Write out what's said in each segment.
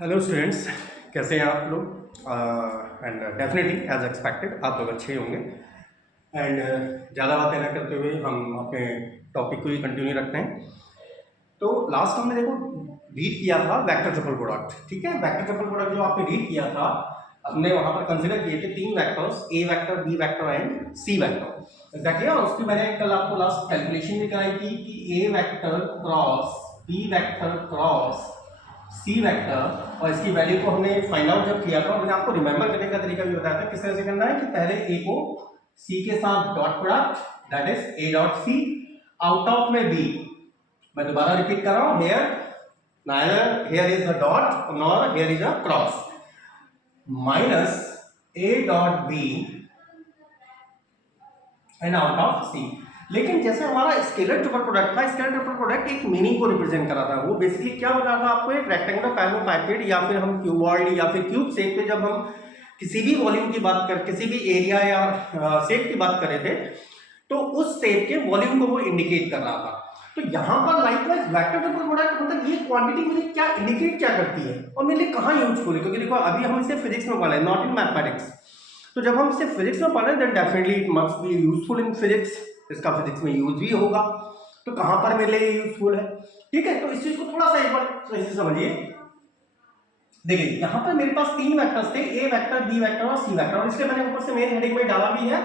Hello students, कैसे हैं आप लोग? एंड डेफिनेटली एज एक्सपेक्टेड आप लोग अच्छे होंगे। एंड ज़्यादा बातें ना करते हुए हम अपने टॉपिक को ही कंटिन्यू रखते हैं। तो लास्ट हमने देखो रीड किया था वेक्टर ट्रिपल प्रोडक्ट, ठीक है। वेक्टर ट्रिपल प्रोडक्ट जो आपने रीड किया था, हमने वहाँ पर कंसिडर किए थे तीन vectors, A vector, B vector and C vector. Exactly, और उसकी मैंने कल आपको लास्ट कैलकुलेशन भी कराई थी कि A vector cross B vector cross C vector, और इसकी वैल्यू को हमने फाइंड आउट जब किया था, मैंने आपको रिमेंबर करने का तरीका भी बताया था किस तरह से करना है कि पहले ए को सी के साथ dot product, that is A dot C, out of में बी। मैं दोबारा रिपीट कर रहा हूं, here neither here is a dot nor here is a cross, minus A dot B and out of C. लेकिन जैसे हमारा स्केलर ट्रिपल प्रोडक्ट था, स्केलर ट्रिपल प्रोडक्ट एक मीनिंग को रिप्रेजेंट कर रहा था। वो बेसिकली क्या बता रहा था आपको, एक रेक्टेंगुलर पैराबोलाइड या फिर हम क्यूबॉइड या फिर क्यूब शेप पे जब हम किसी भी वॉल्यूम की बात कर, किसी भी एरिया या शेप की बात कर रहे थे, तो उस शेप के वॉल्यूम को वो इंडिकेट कर रहा था। तो यहाँ पर लाइकवाइज वेक्टर ट्रिपल प्रोडक्ट मतलब ये क्वांटिटी मुझे क्या इंडिकेट क्या करती है और मेरे लिए कहाँ यूजफुल है, क्योंकि देखो अभी हम इसे फिजिक्स में पढ़ रहे हैं, नॉट इन मैथमेटिक्स। तो जब हम इसे फिजिक्स में पढ़ रहे हैं then definitely it must be useful in physics, इसका फिजिक्स में यूज भी होगा। तो कहां पर मेरे लिए यूजफुल है, ठीक है। तो इस चीज को थोड़ा सा एक बार सही से समझिए। देखिए यहां पर मेरे पास तीन वेक्टर्स थे, ए वेक्टर, बी वेक्टर और सी वेक्टर, और इसलिए मैंने ऊपर से मेन हेडिंग में डाला भी है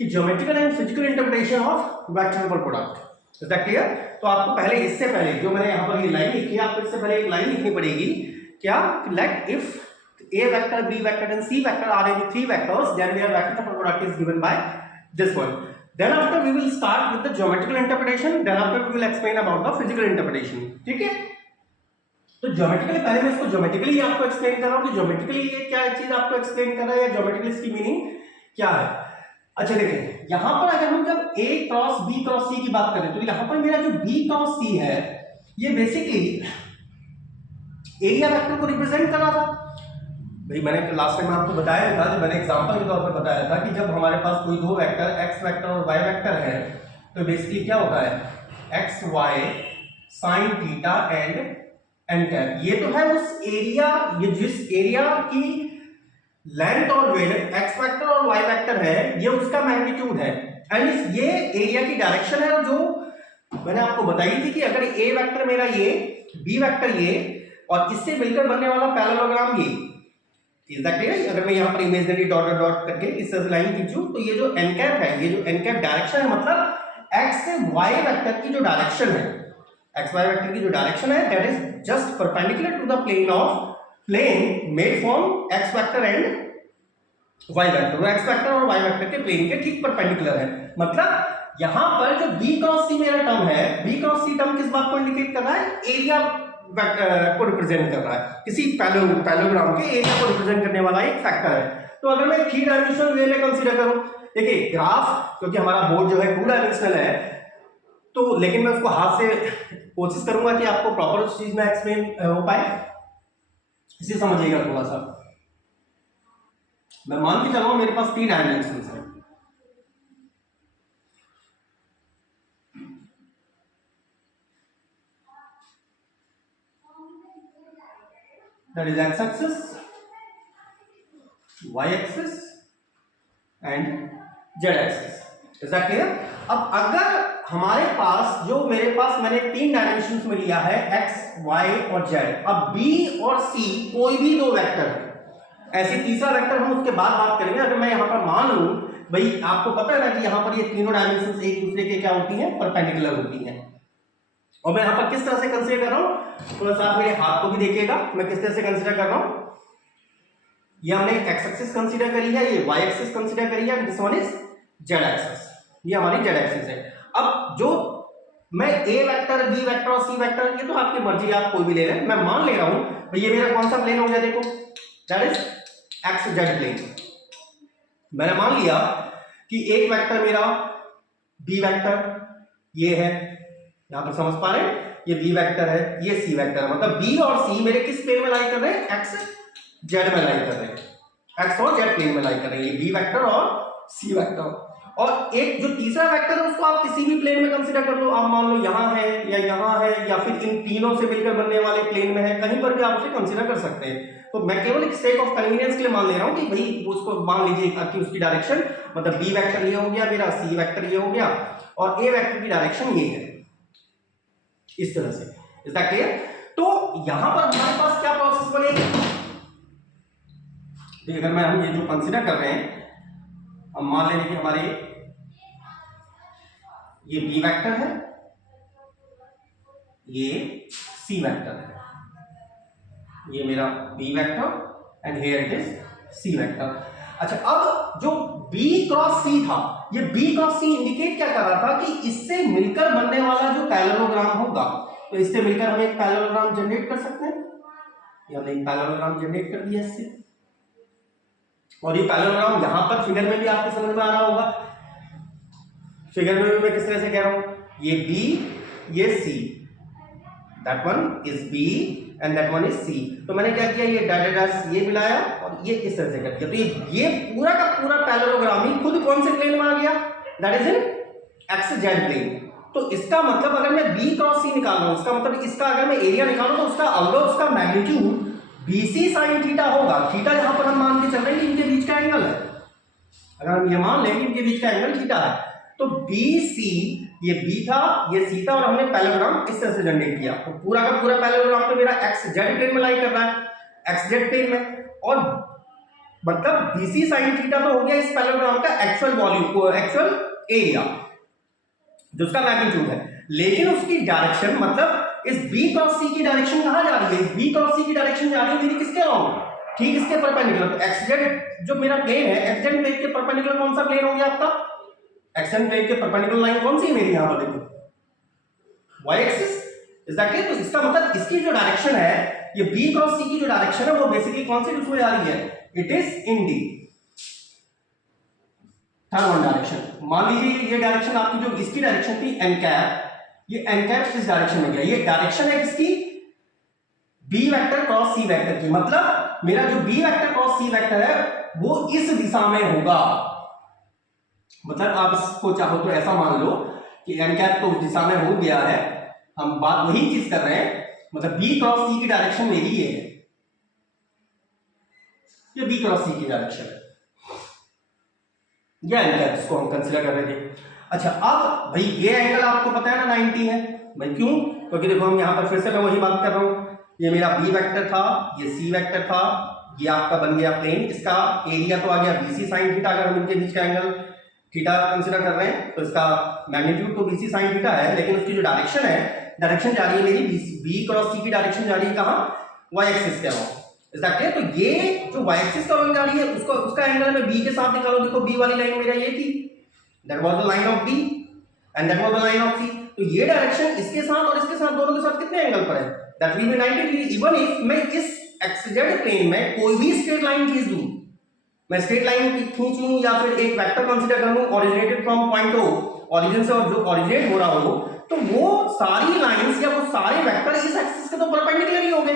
कि geometrical and physical interpretation of vector triple product. Is that clear? तो आपको पहले, इससे पहले जो मैंने यहां पर ये लाइन लिखी है, आपको इससे पहले एक लाइन लिखनी पड़ेगी, क्या? Let if A vector, B vector and C vector are any three vectors, then their vector triple product is given by this one. Then after we will start with the geometrical interpretation, then after we will explain about the physical interpretation. ठीक है? तो geometrically पहले मैं इसको geometrically आपको explain कर रहा हूं कि ज्योमेट्रिकली ये क्या चीज आपको एक्सप्लेन कर रहा है या ज्योमेट्रिकली इसकी मीनिंग क्या है। अच्छा देखिए, यहां पर अगर हम जब A cross B cross C की बात करें तो यहां पर मेरा जो B क्रॉस C है ये बेसिकली एरिया वेक्टर को रिप्रेजेंट कर रहा था। भाई मैंने लास्ट टाइम आपको बताया था, जब मैंने एग्जांपल के तौर पर बताया था कि जब हमारे पास कोई दो वेक्टर एक्स वेक्टर और वाई वेक्टर है तो बेसिकली क्या होता है, X Y sine theta and N cap. ये तो है उस एरिया, ये जिस एरिया की लेंथ और विड्थ एक्स वेक्टर और वाई वेक्टर है ये उसका मैग्नीट्यूड है, एंड ये एरिया की डायरेक्शन है। और जो मैंने आपको बताई थी कि अगर ए वेक्टर मेरा ये, बी वेक्टर ये, और इससे मिलकर बनने वाला पैरेललोग्राम ये, इज दैट क्लियर? अगर मैं यहाँ पर इमेजिनरी डॉट डॉट करके इस तरह से लाइन खींचूं तो ये जो एन कैप है, ये जो एन कैप डायरेक्शन है, मतलब एक्स से वाई वेक्टर की जो डायरेक्शन है, एक्स वाई वेक्टर की जो डायरेक्शन है that is just perpendicular to the plane of plane made from X vector and Y vector. वो एक्स वेक्टर और वाई वेक्टर के प्लेन के ठीक परपेंडिकुलर है। मतलब यहां पर जो बी क्रॉस सी मेरा टर्म है, बी क्रॉस सी टर्म किस बात को इंडिकेट कर रहा है, एरिया को रिप्रेजेंट कर रहा है, किसी पैरेललोग्राम के एरिया को रिप्रेजेंट करने वाला एक फैक्टर है। तो अगर मैं थ्री डायमेंशनल वे में कंसीडर करूं, देखिए ग्राफ, क्योंकि हमारा बोर्ड जो है टू डायमेंशनल है, तो लेकिन मैं उसको हाथ से कोशिश करूंगा कि आपको प्रॉपर उस चीज में एक्सप्लेन हो पाए, इसे समझिएगा थोड़ा सा। मैं मान के चलूंगा मेरे पास 3 डायमेंशन है, that is x axis, y axis and z axis. Is that clear? अब अगर हमारे पास जो मेरे पास मैंने 3 डायमेंशंस में लिया है x, y और z, अब b और c कोई भी दो वेक्टर है, ऐसे तीसरा वेक्टर हम उसके बाद बात करेंगे। अगर मैं यहाँ पर मान लूं, भाई आपको पता है ना कि यहाँ पर ये तीनों डायमेंशंस एक दूसरे के क्या होती हैं, परपेंडिकुलर होती हैं। और मैं यहां पर किस तरह से कंसीडर कर रहा हूं, थोड़ा सा आप मेरे हाथ को भी देखिएगा मैं किस तरह से कंसीडर कर रहा हूं। ये हमने एक्स एक्सिस कंसीडर करी है, ये वाई एक्सिस कंसीडर करी है, this one is Z axis, ये हमारी जेड एक्सिस है। अब जो मैं ए वेक्टर, बी वेक्टर और सी वेक्टर, ये तो आपकी मर्जी, आप कोई भी ले लें, मैं मान ले रहा हूं भाई ये मेरा कौन सा प्लेन हो गया, देखो that is X Z plane. मैंने मान लिया कि एक वेक्टर मेरा बी वेक्टर ये है, यहां पर समझ पा रहे हैं, ये बी वेक्टर है, ये सी वेक्टर है, मतलब बी और सी मेरे किस प्लेन में लाई कर रहे हैं, एक्स जेड में लाई कर रहे हैं, एक्स और जेड प्लेन में लाई कर रहे हैं, ये बी वेक्टर और सी वेक्टर। और एक जो तीसरा वेक्टर है उसको आप किसी भी प्लेन में कंसीडर कर लो, आप मान लो यहाँ है या फिर इन तीनों से मिलकर बनने वाले प्लेन में है, कहीं पर भी आप उसे कंसीडर कर सकते हैं। तो मैं केवल एक सेक ऑफ कन्वीनियंस के लिए मान ले रहा हूं कि भाई उसको मान लीजिए कि उसकी डायरेक्शन मतलब बी वेक्टर ये हो गया मेरा, सी वेक्टर ये हो गया और ए वेक्टर की डायरेक्शन ये है, इस तरह से। Is that clear? तो यहां पर हमारे पास क्या प्रोसेस बनेगी, अगर मैं हम ये जो कंसीडर कर रहे हैं, अब मान लेंगे कि हमारे ये बी वेक्टर है, ये सी वेक्टर है, ये मेरा B vector and here it is C vector. अच्छा, अब जो बी क्रॉस सी था, ये बी क्रॉस सी इंडिकेट क्या कर रहा था कि इससे मिलकर बनने वाला जो पैरेललोग्राम होगा, तो इससे मिलकर हम एक पैरेललोग्राम जनरेट कर सकते हैं। ये हमने एक पैरेललोग्राम जनरेट कर दिया इससे, और ये पैरेललोग्राम यहां पर फिगर में भी आपको समझ में आ रहा होगा। फिगर में भी मैं किस तरह से कह रहा हूं, ये बी ये C, that one is B and that one is C. तो मैंने क्या किया, ये डैश डैश ये मिलाया और ये इस तरह से कर दिया। तो ये पूरा का पूरा पैरेललोग्राम ही खुद कौन से प्लेन में आ गया, that is in X Z plane. तो इसका मतलब अगर मैं बी क्रॉस सी निकाल रहा हूं, इसका मतलब इसका अगर मैं एरिया निकालूं तो उसका अगर उसका मैग्नीट्यूड बीसी साइन थीटा होगा। थीटा यहां पर हम मान के चल रहे हैं कि इनके बीच का एंगल है, अगर हम ये मान लें कि इनके बीच का एंगल थीटा है, तो BC ये B था ये C था और हमने पैरेललोग्राम इस तरह से जनरेट किया। तो पूरा का पूरा पैरेललोग्राम तो मेरा XZ प्लेन में लाई कर रहा है, XZ प्लेन में, और मतलब BC sin थीटा तो हो गया इस पैरेललोग्राम का एक्चुअल वॉल्यूम, एक्चुअल एरिया जो उसका मैग्नीट्यूड है। लेकिन उसकी डायरेक्शन मतलब इस B क्रॉस C की डायरेक्शन कहां जा रही है, इस B क्रॉस C की डायरेक्शन जा रही है मेरी किसके अलॉन्ग, ठीक इसके परपेंडिकुलर। तो XZ जो मेरा प्लेन है, XZ प्लेन के परपेंडिकुलर कौन सा प्लेन हो गया आपका, एक्शन प्लेन के परपेंडिकुलर लाइन कौन सी है मेरी, यहां पर देखो y axis. Is that clear? तो इसका मतलब इसकी जो डायरेक्शन है, ये b क्रॉस c की जो डायरेक्शन है वो बेसिकली कौन सी उसमें आ रही है, it is in D, third one direction. मान लीजिए ये डायरेक्शन आपकी जो इसकी डायरेक्शन थी एन कैप, ये एन कैप इस डायरेक्शन में गया, ये डायरेक्शन है किसकी, b vector cross c vector की। मतलब मेरा जो b vector cross c vector है वो इस दिशा में होगा। मतलब आप इसको चाहो तो ऐसा मान लो कि एन कैप तो उस दिशा में हो गया है, हम बात वही चीज कर रहे हैं, मतलब बी क्रॉस सी की डायरेक्शन मेरी ये है, ये बी क्रॉस सी की डायरेक्शन है, ये एन कैप इसको हम कंसीडर कर रहे थे। अच्छा, अब भाई ये एंगल आपको पता है ना 90 है भाई, क्यों, क्योंकि देखो हम यहां पर फिर से मैं वही बात कर रहा हूं, ये मेरा बी वेक्टर था, ये सी वेक्टर था, ये आपका बन गया प्लेन, इसका एरिया तो आ गया BC sin थीटा, अगर हम इनके बीच का एंगल थीटा कंसीडर कर रहे हैं तो इसका मैग्नीट्यूड तो BC sin थीटा है, लेकिन उसकी जो डायरेक्शन है, डायरेक्शन जा रही है मेरी B क्रॉस C की डायरेक्शन जा रही है कहां, y एक्सिस के अलॉन्ग। Is that clear? तो ये जो y एक्सिस के अलॉन्ग जा रही है उसका एंगल मैं B के साथ निकालो, देखो B वाली लाइन मेरा ये थी, that was the line of B and that was the line of C। तो ये डायरेक्शन इसके साथ और इसके साथ दोनों के साथ कितने एंगल पर है, that will be 90 degree. Even if मैं इस XZ प्लेन में कोई भी स्ट्रेट लाइन खींच दूं, मैं स्ट्रेट लाइन खींच लूं या फिर एक वेक्टर कंसीडर कर लूं originated from point O, origin से और जो ओरिजिनेट हो रहा हो, तो वो सारी लाइंस या वो सारे वेक्टर इस एक्सिस के तो परपेंडिकुलर ही हो गए।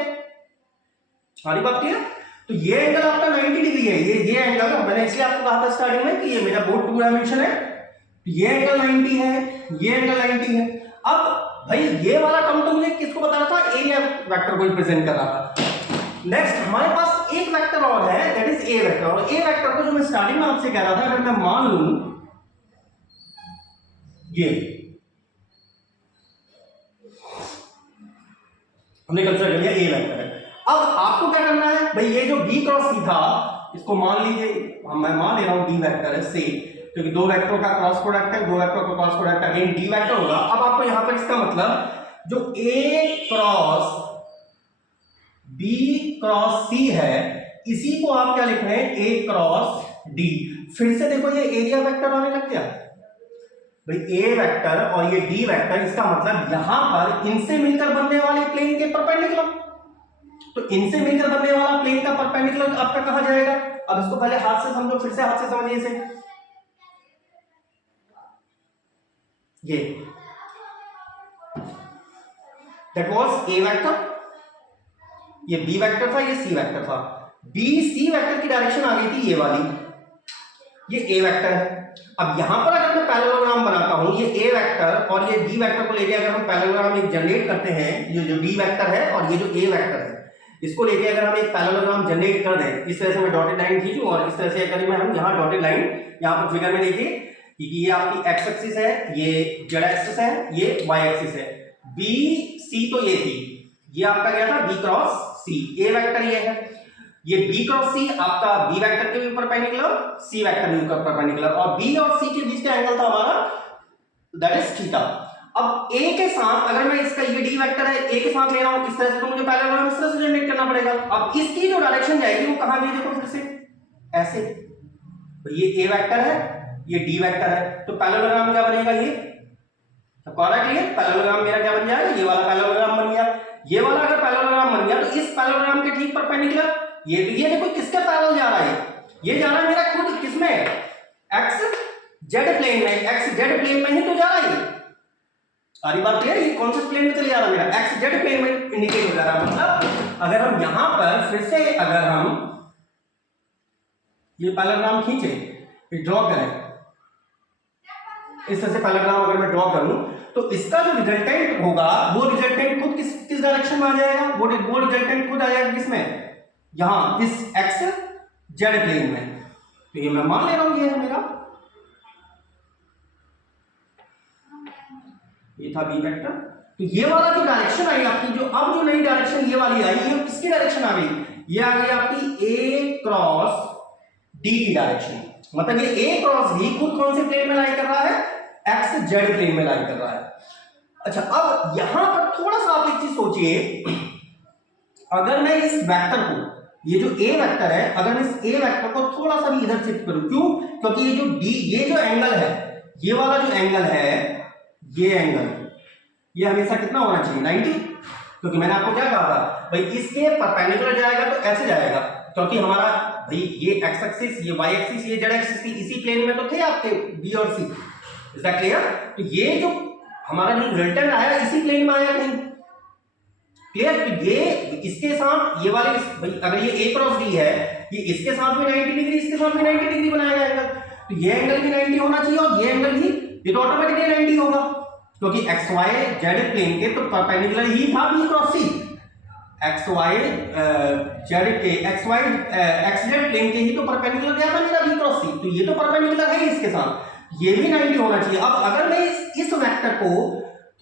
सारी बात क्लियर? तो ये एंगल आपका 90 डिग्री है, ये एंगल मैंने इसलिए आपको कहा था स्टार्टिंग में कि ये मेरा बोर्ड 2 डायमेंशन है, ये एंगल 90 है, ये एंगल 90 है। अब भाई ये वाला टर्म तो मुझे किसको बता रहा था, एरिया वेक्टर को रिप्रेजेंट कर रहा था। नेक्स्ट हमारे पास एक वेक्टर और है, दैट इज ए वेक्टर, और ए वेक्टर को जो मैं स्टार्टिंग में आपसे कह रहा था, अगर मैं मान लूं ये हमने कंसीडर कर लिया ए वेक्टर है। अब आपको क्या करना है भाई, ये जो बी क्रॉस सी था इसको मान लीजिए, मैं मान ले रहा हूं डी वेक्टर है से, क्योंकि दो वेक्टरों का क्रॉस प्रोडक्ट है, दो वेक्टरों का cross product again D vector होगा। अब आपको यहां पर इसका मतलब जो ए क्रॉस बी क्रॉस सी है, इसी को आप क्या लिख रहे हैं, ए क्रॉस डी। फिर से देखो ये एरिया वेक्टर आने लग गया भाई, ए वेक्टर और ये डी वेक्टर, इसका मतलब यहां पर इनसे मिलकर बनने वाले प्लेन के परपेंडिकुलर, तो इनसे मिलकर बनने वाला प्लेन का परपेंडिकुलर आपका कहां जाएगा। अब इसको पहले हाथ से समझो, फिर से हाथ से समझिए इसे, ये दैट वाज ए वेक्टर, ये बी वेक्टर था, ये सी वेक्टर था, बी सी वेक्टर की डायरेक्शन आ गई थी ये वाली, ये ए वेक्टर है। अब यहां पर अगर मैं पैरेललोग्राम बनाता हूं, ये ए वेक्टर और ये डी वेक्टर को लेके अगर हम पैरेललोग्राम एक जनरेट करते हैं, ये जो डी वेक्टर है और ये जो ए वेक्टर है, इसको लेके अगर हम एक पैरेललोग्राम जनरेट कर दें, इस तरह से मैं डॉटेड लाइन खींचूं और इस तरह से अगर मैं हम यहाँ डॉटेड लाइन यहाँ पर फिगर में देखिए कि ये आपकी एक्स एक्सिस है, ये जेड एक्सिस है, ये वाई एक्सिस है। बी सी तो ये थी, ये आपका क्या था बी क्रॉस सी, ए वेक्टर ये है, ये बी क्रॉस सी आपका बी वेक्टर के ऊपर परपेंडिकुलर, सी वेक्टर के ऊपर परपेंडिकुलर, और बी और सी के बीच का एंगल था हमारा दैट इज थीटा। अब ए के साथ अगर मैं इसका ये डी वेक्टर है, ए के साथ ले रहा हूं इस तरह से, तो मुझे पैरेललोग्राम इस तरह से जनरेट करना पड़ेगा। अब इसकी जो डायरेक्शन जाएगी वो कहां गई, देखो फिर से ऐसे, तो ये ए वेक्टर है, ये डी वेक्टर है, तो पैरेललोग्राम क्या बनेगा, ये करेक्ट, ये पैरेललोग्राम मेरा क्या बन जाएगा, ये वाला पैरेललोग्राम बन गया। ये वाला अगर पैरेललोग्राम बन गया तो इस पैरेललोग्राम के ठीक परपेंडिकुलर ये देखो किसके पैरेलल जा रहा है, ये जा रहा है मेरा खुद किसमें, एक्स जेड प्लेन में, एक्स जेड प्लेन में ही तो जा रहा है। सारी बात क्लियर, ये कौन से प्लेन में चले जा रहा है मेरा, एक्स जेड प्लेन में इंडिकेट हो जा रहा है। मतलब अगर हम यहां पर फिर से अगर हम ये पैरेललोग्राम खींचे, ड्रॉ करें, इस तरह से पैरेललोग्राम अगर मैं ड्रॉ करूं तो इसका जो रिजल्टेंट होगा वो रिजल्टेंट खुद किस डायरेक्शन में आ जाएगा, वो रिजल्टेंट खुद आ जाएगा किसमें, यहां इस एक्स जेड प्लेन में। तो ये मैं मान ले रहा हूं ये है मेरा, ये था बी वेक्टर। तो ये वाला जो डायरेक्शन आई आपकी, जो अब जो नई डायरेक्शन ये वाली आई, ये किसकी डायरेक्शन आ गई, ये आ गई आपकी ए क्रॉस डी की डायरेक्शन। मतलब ये ए क्रॉस डी खुद कौन से प्लेन में लाई कर रहा है, एक्स जेड प्लेन में लाई कर रहा है। अच्छा, अब यहां पर थोड़ा सा आप एक चीज सोचिए, अगर मैं इस वेक्टर को, ये जो ए वेक्टर है, अगर मैं इस ए वेक्टर को थोड़ा सा भी इधर शिफ्ट करूं, क्यों, क्योंकि ये जो डी, ये जो एंगल है, ये वाला जो एंगल है, ये एंगल, ये हमेशा कितना होना चाहिए 90, क्योंकि मैंने आपको क्या कहा था भाई, इसके परपेंडिकुलर जाएगा तो ऐसे जाएगा, क्योंकि हमारा भाई ये एक्स एक्सिस, ये वाई एक्सिस, ये जेड एक्सिस की इसी प्लेन में तो थे आपके बी और सी, इज दैट क्लियर। तो ये जो हमारा जो रिजल्टेंट आया इसी प्लेन में आया कहीं, क्लियर। तो ये इसके साथ ये वाले भाई, अगर ये ए क्रॉस डी है, ये इसके साथ भी 90 डिग्री, इसके साथ भी 90 डिग्री बनाया एंगल, तो ये एंगल भी 90 होना चाहिए और ये एंगल भी, ये तो ऑटोमेटिकली 90 होगा, क्योंकि एक्स वाई जेड प्लेन के तो परपेंडिकुलर ही था B cross C, X Y Z के, X Y X Z plane के ही तो परपेंडिकुलर क्या था मेरा बी क्रॉस सी, तो ये तो परपेंडिकुलर है इसके साथ, ये भी 90 होना चाहिए। अब अगर मैं इस वेक्टर को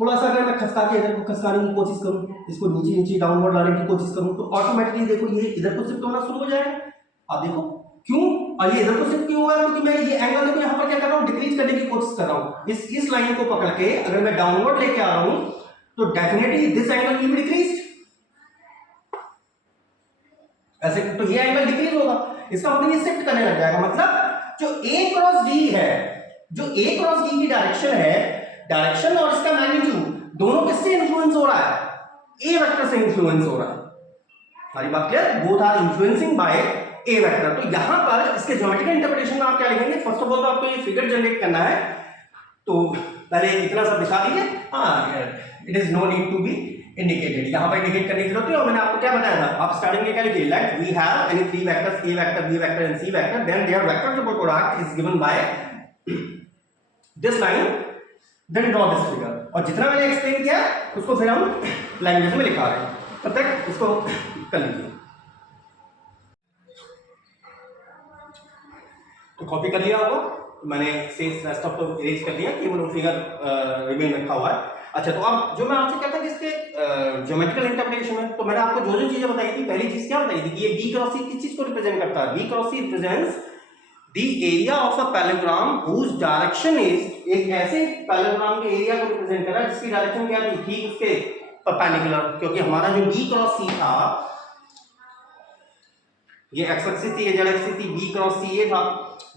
थोड़ा सा अगर मैं खसका के इधर को खसकाने की कोशिश करूं, इसको नीचे नीचे डाउनवर्ड लाने की कोशिश करूं, तो ऑटोमेटिकली देखो ये इधर को शिफ्ट होना शुरू हो जाएगा। आप देखो क्यों, और ये इधर को शिफ्ट क्यों हुआ, क्योंकि मैं ये एंगल देखो यहाँ पर क्या कर रहा हूँ, डिक्रीज करने की कोशिश कर रहा हूँ। इस लाइन को पकड़ के अगर मैं डाउनवर्ड लेके आ रहा हूं तो definitely this angle will be decreased, ऐसे तो ये एंगल डिक्रीज होगा, इसका मतलब ये शिफ्ट करने लग जाएगा। मतलब जो ए क्रॉस डी है, जो ए क्रॉस डी की डायरेक्शन है, डायरेक्शन और इसका मैग्नीट्यूड दोनों किससे इन्फ्लुएंस हो रहा है, ए वेक्टर से इन्फ्लुएंस हो रहा है। हमारी बात clear, both are influencing by A vector. तो यहां पर इसके ज्योमेट्रिकल इंटरप्रिटेशन में आप क्या लिखेंगे, फर्स्ट ऑफ ऑल तो आपको ये फिगर जनरेट करना है, तो पहले इतना सा दिखा दीजिए, हाँ it is no need to be indicated, यहां पर इंडिकेट करने की जरूरत है। और मैंने आपको क्या बताया था, आप स्टार्टिंग में क्या लिखिए, let we have any three vectors A vector B vector and C vector, then their vector triple product is given by this line, then draw this figure. और जितना मैंने एक्सप्लेन किया उसको फिर हम लैंग्वेज में लिखा रहे हैं, तब तक इसको कर लीजिए। तो कॉपी कर लिया होगा, मैंने सेल्स रेस्ट ऑफ तो इरेज कर दिया, केवल फिगर रिमेन रखा हुआ है। अच्छा, तो अब जो मैं आपसे कहता कि इसके ज्योमेट्रिकल इंटरप्रिटेशन में, तो मैंने आपको जो जो चीजें बताई थी, पहली चीज क्या बताई थी कि ये बी क्रॉस सी किस चीज को रिप्रेजेंट करता है, B cross C represents the area of a parallelogram whose direction is, एक ऐसे पैरेललोग्राम के एरिया को रिप्रेजेंट कर रहा है जिसकी डायरेक्शन क्या थी, ठीक उसके परपेंडिकुलर, क्योंकि हमारा जो बी क्रॉस सी था, ये एक्स एक्सिस थी, ये जेड एक्सिस थी, बी क्रॉस सी ये था,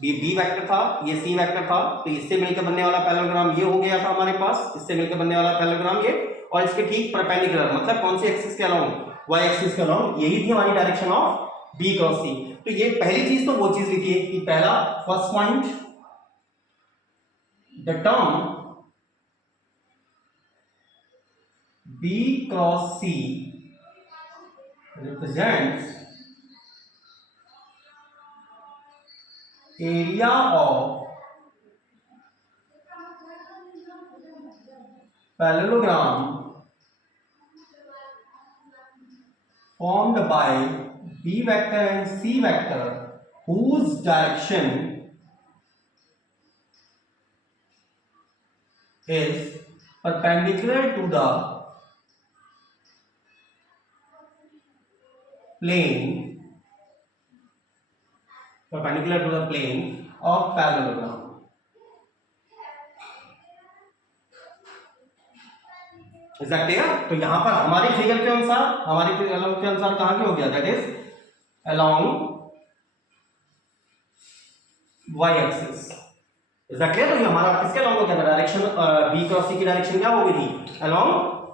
बी वेक्टर था, ये सी वेक्टर था, तो इससे मिलकर बनने वाला पैरेललोग्राम ये हो गया था हमारे पास, इससे मिलकर बनने वाला पैरेललोग्राम ये, और इसके ठीक परपेंडिकुलर मतलब कौन सी एक्सिस के अलोंग, वाई एक्सिस के अलोंग, यही थी हमारी डायरेक्शन ऑफ बी क्रॉस सी। तो ये पहली चीज तो वो चीज लिखिए कि पहला first point, the term B cross C represents area of parallelogram formed by B vector and C vector whose direction is perpendicular to the plane of parallelogram. Is that clear? तो यहां पर हमारी फिगर के अनुसार कहां के हो गया, that is along y axis. Is that clear? तो ये हमारा किसके अलॉन्ग हो गया, डायरेक्शन b क्रॉस c की डायरेक्शन क्या हो गई थी, along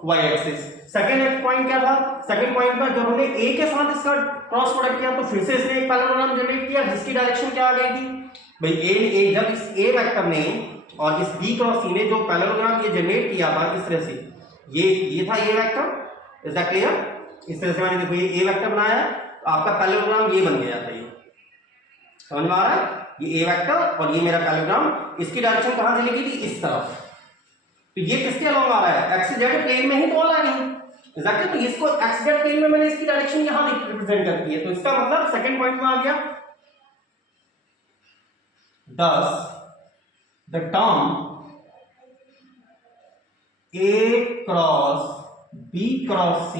y axis. Second point क्या था, सेकंड पॉइंट पर जब हमने a के साथ इसका क्रॉस प्रोडक्ट किया तो फिर से इसने एक पैरेललोग्राम जनरेट किया जिसकी डायरेक्शन क्या आ गई थी भाई, a जब इस a वेक्टर ने और इस b क्रॉस c ने जो पैरेललोग्राम ये जनरेट किया था इस तरह से, ये था a vector. Is that clear? इस तरह से मैंने देखो ये a वेक्टर बनाया है, तो आपका पैरेललोग्राम ये बन गया था. ये समझ में आ रहा है? ये a वेक्टर और ये मेरा पैरेललोग्राम, इसकी डायरेक्शन कहां चलेगी थी, इस तरफ. तो ये किसके अलॉन्ग आ रहा है, एक्स जेड प्लेन में ही तो आ रहा है. एग्जैक्टली. तो इसको एक्स जेड प्लेन में मैंने इसकी डायरेक्शन यहां रिप्रेजेंट कर दी है. तो इसका मतलब सेकंड पॉइंट में आ गया, thus the term a cross b cross c,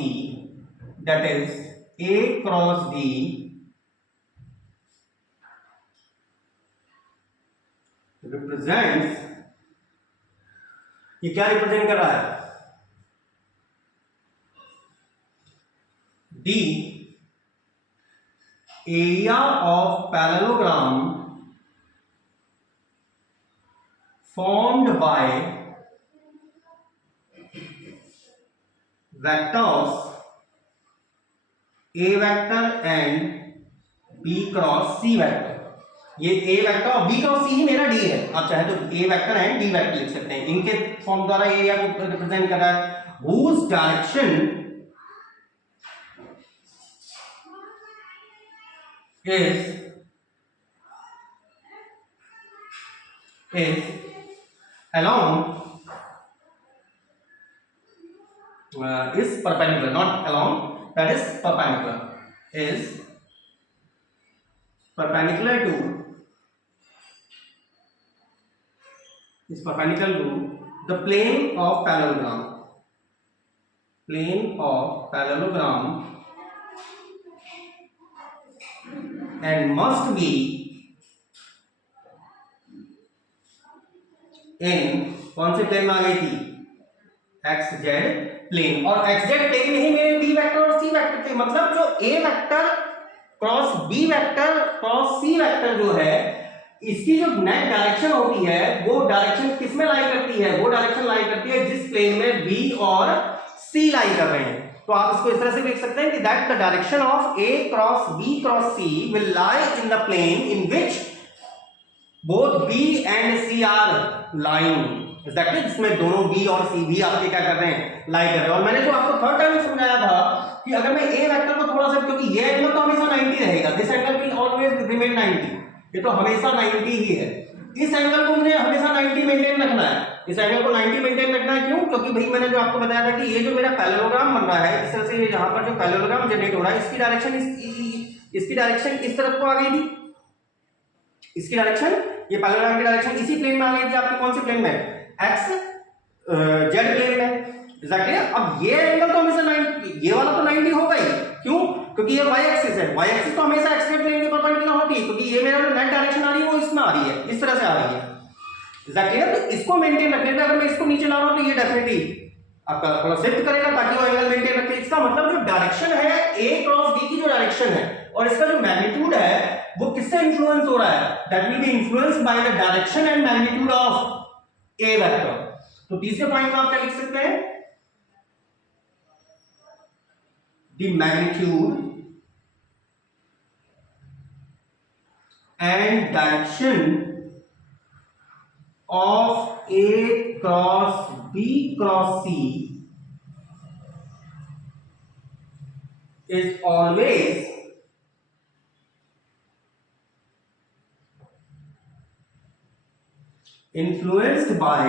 that is a cross b represents, ये क्या रिप्रेजेंट कर रहा है, the area of parallelogram formed by vectors a vector and b cross c vector. ये a vector और b cross c ही मेरा d है. आप चाहे तो a vector and d vector लिख सकते हैं. इनके फॉर्म द्वारा एरिया को रिप्रेजेंट कर रहा है. whose direction is along is perpendicular, not along, that is perpendicular, is perpendicular to the plane of parallelogram and must be in कौन से प्लेन में आ गई थी, एक्स जेड प्लेन. और एक्स जेड प्लेन में ही मेरे बी वेक्टर और C vector थे. मतलब जो A vector cross B vector cross C vector जो है, इसकी जो नेट डायरेक्शन होती है वो डायरेक्शन किस में लाई करती है, वो डायरेक्शन लाई करती है जिस प्लेन में बी और सी लाई कर रहे हैं. तो आप इसको इस तरह से लिख सकते हैं कि that the direction of A cross B cross C will lie in the plane in which both B and C are lying. Exactly. जिसमें दोनों बी और सी भी आपके क्या कर रहे हैं, लाई कर रहे हैं. और मैंने जो आपको थर्ड टाइम समझाया था कि अगर मैं ए वेक्टर को थोड़ा सा, क्योंकि ये एंगल तो हमेशा 90 रहेगा, this angle will always remain 90, ये तो हमेशा 90 ही है. इस एंगल को मुझे हमेशा 90 मेंटेन रखना है. इस एंगल को 90 मेंटेन रखना है. क्यों? क्योंकि भाई मैंने जो आपको बताया था कि ये जो मेरा पैरेललोग्राम बन रहा है, इस तरह से यहाँ पर जो पैरेललोग्राम जनरेट हो रहा है, इसकी डायरेक्शन इस तरफ को आ गई थी. इसकी डायरेक्शन, ये पैरेललोग्राम की डायरेक्शन इसी प्लेन में आ गई थी. आपके कौन से प्लेन में, एक्स जेड प्लेन में. एग्जैक्टली. अब ये एंगल तो हमेशा 90, ये वाला तो 90 होगा ही. क्यों? क्योंकि ये y एक्सिस है. y एक्सिस तो हमेशा एक्स जेड प्लेन के परपेंडिकुलर होती है, क्योंकि ये मेरा जो नेट डायरेक्शन आ रही है वो इसमें आ रही है, इस तरह से आ रही है. एग्जैक्टली. तो इसको मेंटेन रखने पे अगर मैं इसको नीचे ला रहा हूं तो ये डेफिनेटली आपका थोड़ा शिफ्ट करेगा ताकि वो एंगल मेंटेन रखे. इसका मतलब जो डायरेक्शन है a क्रॉस d की जो डायरेक्शन है और इसका जो मैग्नीट्यूड है वो किससे इन्फ्लुएंस हो रहा है, that will be influenced by the direction and magnitude of a vector. तो तीसरे पॉइंट में आप क्या लिख सकते हैं, the magnitude and direction of A cross B cross C is always influenced by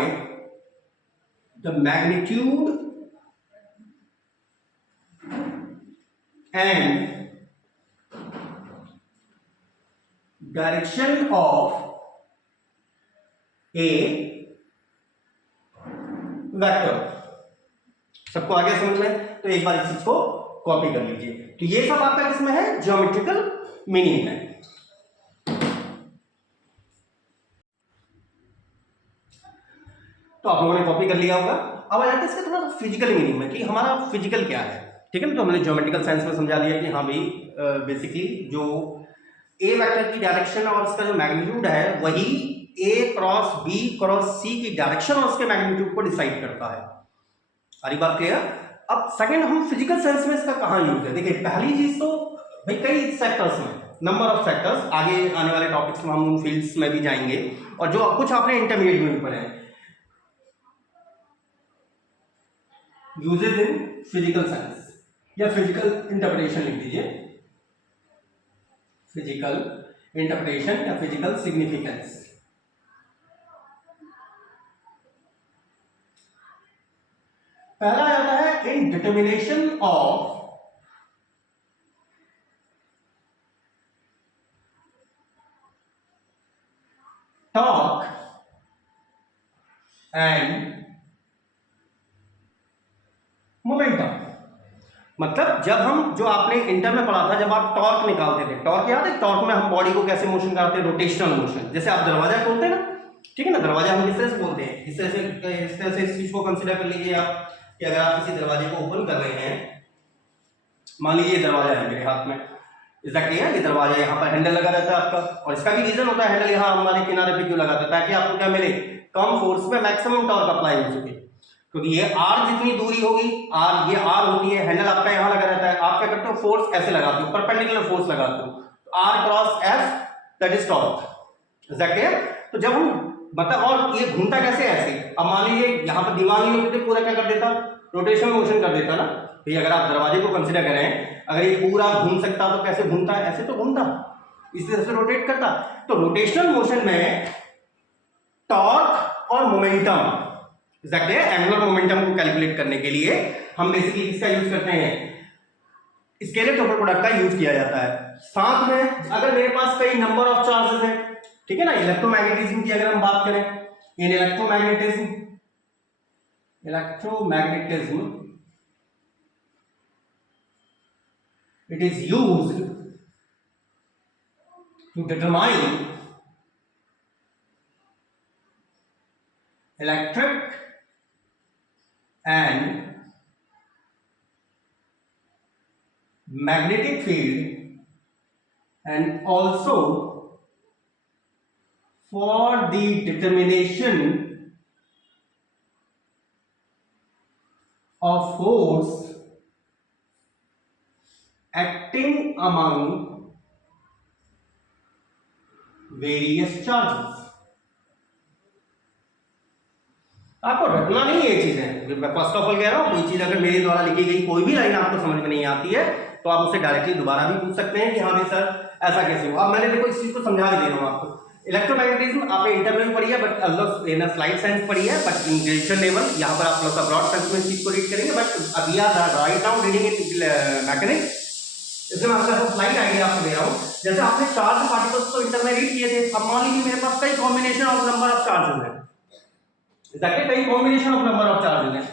the magnitude and direction of a vector. सबको आ गया समझ में? तो एक बार इस चीज को कॉपी कर लीजिए। तो ये सब आपका किसमें है? ज्योमेट्रिकल मीनिंग में। तो आप लोगों ने कॉपी कर लिया होगा। अब आ जाते हैं इसका थोड़ा फिजिकल मीनिंग में कि हमारा फिजिकल क्या है। ठीक है ना? तो हमने ज्योमेट्रिकल साइंस में समझा दिया कि हाँ भाई बेसिकली जो ए वेक्टर की डायरेक्शन और उसका जो मैग्नीट्यूड है वही ए क्रॉस बी क्रॉस सी की डायरेक्शन और उसके मैग्नीट्यूड को डिसाइड करता है। सारी बात क्लियर? अब सेकंड हम फिजिकल सेंस में इसका कहां यूज है। देखिए पहली चीज तो भाई कई सेक्टर्स में, नंबर ऑफ सेक्टर्स, आगे आने वाले टॉपिक्स में हम उन फील्ड्स में भी जाएंगे और जो कुछ आपने इंटरमीडिएट में भी पढ़े हैं। यूजेज इन फिजिकल साइंस या फिजिकल इंटरप्रिटेशन लिख दीजिए, फिजिकल इंटरप्रिटेशन या फिजिकल सिग्निफिकेंस। पहला आता है in determination of torque and momentum. मतलब जब हम, जो आपने इंटर में पढ़ा था, जब आप टॉर्क निकालते थे, टॉर्क याद है? टॉर्क में हम बॉडी को कैसे मोशन कराते हैं? Rotational motion. जैसे आप दरवाजा खोलते हैं ना, ठीक है ना, दरवाजा हम किस तरह से खोलते हैं? इस तरह से इस चीज को कंसीडर कर लीजिए आप कि अगर आप किसी दरवाजे को ओपन कर रहे हैं, मान लीजिए दरवाजा है मेरे हाथ में, इज दैट क्लियर? ये दरवाजा, यहाँ पर हैंडल लगा रहता है आपका, और इसका भी रीजन होता है हैंडल यहाँ हमारे किनारे पे क्यों लगाता है, ताकि आपको क्या मिले? कम फोर्स में मैक्सिमम टॉर्क अप्लाई हो सके। क्योंकि ये आर जितनी दूरी होगी, आर ये आर होती है, हैंडल आपका यहाँ लगा रहता है, आप क्या करते हो? फोर्स ऐसे लगाते हो, परपेंडिकुलर फोर्स लगाते हो, R cross F, that is torque. Is that clear? तो जब हम मतलब, और ये घूमता कैसे? ऐसे। अब मान लीजिए यहाँ पर दीवार ही पूरा क्या कर देता? रोटेशनल मोशन कर देता ना। तो अगर आप दरवाजे को कंसीडर करें, अगर ये पूरा घूम सकता तो कैसे घूमता है? ऐसे तो घूमता, इस तरह से रोटेट करता। तो रोटेशनल मोशन में टॉर्क और मोमेंटम, एग्जैक्टली एंगुलर मोमेंटम को कैलकुलेट करने के लिए हम बेसिकली किसका यूज करते हैं? स्केलर टोटल प्रोडक्ट का यूज किया जाता है। साथ में अगर मेरे पास कई नंबर ऑफ चार्जेस हैं, ठीक है ना, इलेक्ट्रोमैग्नेटिज्म की अगर हम बात करें, इन electromagnetism it is used to determine electric and magnetic field, and also for the determination of force acting among various charges। आपको रटना नहीं है ये चीजें, फर्स्ट ऑफ ऑल कह रहा हूं, कोई चीज अगर मेरे द्वारा लिखी गई कोई भी लाइन आपको समझ में नहीं आती है तो आप उससे डायरेक्टली दोबारा भी पूछ सकते हैं कि हाँ भाई सर ऐसा कैसे हुआ। अब मैंने देखो इस चीज को समझा के दे रहा हूं आपको। इलेक्ट्रोमैग्नेटिज्म आपने इंटर में पढ़ी है, बट अलग इन स्लाइड साइंस पढ़ी है, बट इन ग्रेजुएशन लेवल यहाँ पर आप थोड़ा सा ब्रॉड सेंस में चीज को रीड करेंगे, बट अभी आप right now reading in mechanics, इसमें मैं आपका स्लाइड आइडिया आपको दे रहा हूँ। जैसे आपने चार्ज पार्टिकल्स को इंटर में रीड किए थे, अब मान लीजिए मेरे पास कई combination of number of charges हैं, कई combination of number of charges हैं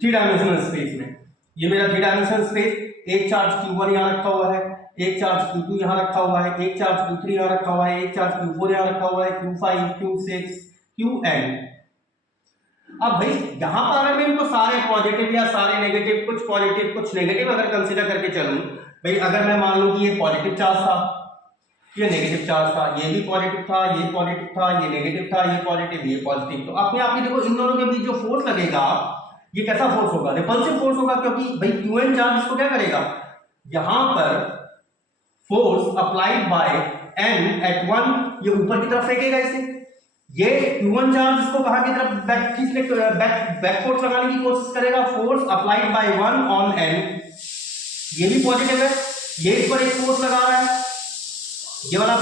थ्री डायमेंशनल स्पेस में। ये मेरा थ्री डायमेंशनल स्पेस, एक चार्ज Q1 यहाँ रखा हुआ है, एक चार्ज Q2 यहाँ रखा हुआ है, एक चार्ज Q3 यहाँ रखा हुआ है, एक चार्ज Q4 यहाँ रखा हुआ है, Q5, Q6, Qn। अब भाई यहाँ पर अगर मैं इनको सारे पॉजिटिव या सारे नेगेटिव, कुछ पॉजिटिव कुछ नेगेटिव अगर कंसीडर करके चलूं, भाई अगर मैं मान लूं कि ये पॉजिटिव चार्ज था, ये नेगेटिव चार्ज था, ये भी पॉजिटिव था, ये पॉजिटिव था, ये नेगेटिव था, ये पॉजिटिव, ये पॉजिटिव, तो अपने आप ही देखो इन दोनों के बीच जो फोर्स लगेगा ये कैसा फोर्स होगा? रिपल्सिव फोर्स होगा, क्योंकि भाई Qn चार्ज इसको क्या करेगा? यहां पर force applied by n at 1 ये ऊपर की तरफ फेंकेगा इसे, ये Q1 चार्ज इसको कहां की तरफ बैक फोर्स लगाने की कोशिश करेगा, force applied bye 1 on n, ये भी पॉजिटिव है, ये इस पर एक फोर्स लगा रहा है, ये वाला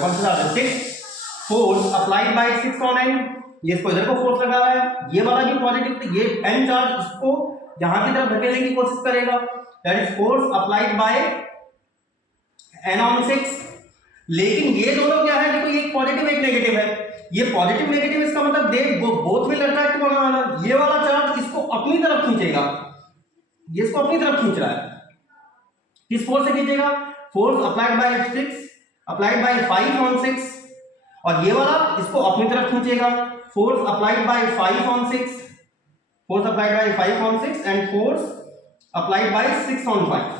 कौन सा चार्ज है? 6, force applied bye 6 on n, ये इसको इधर को फोर्स लगा रहा है, ये वाला भी पॉजिटिव, ये n चार्ज इसको यहां की तरफ धकेलने की कोशिश करेगा, that is force applied by n on 6। लेकिन ये दोनों क्या है, देखो ये एक पॉजिटिव एक नेगेटिव है, ये पॉजिटिव नेगेटिव, इसका मतलब they both will attract one another. ये वाला चार्ज इसको अपनी तरफ खींचेगा, ये इसको अपनी तरफ खींच रहा है, किस फोर्स से खींचेगा, force applied bye 6 applied by 5 on 6, और ये वाला इसको अपनी तरफ खींचेगा, force applied bye 5 on 6, force applied bye 5 on 6 and force applied bye 6 on 5।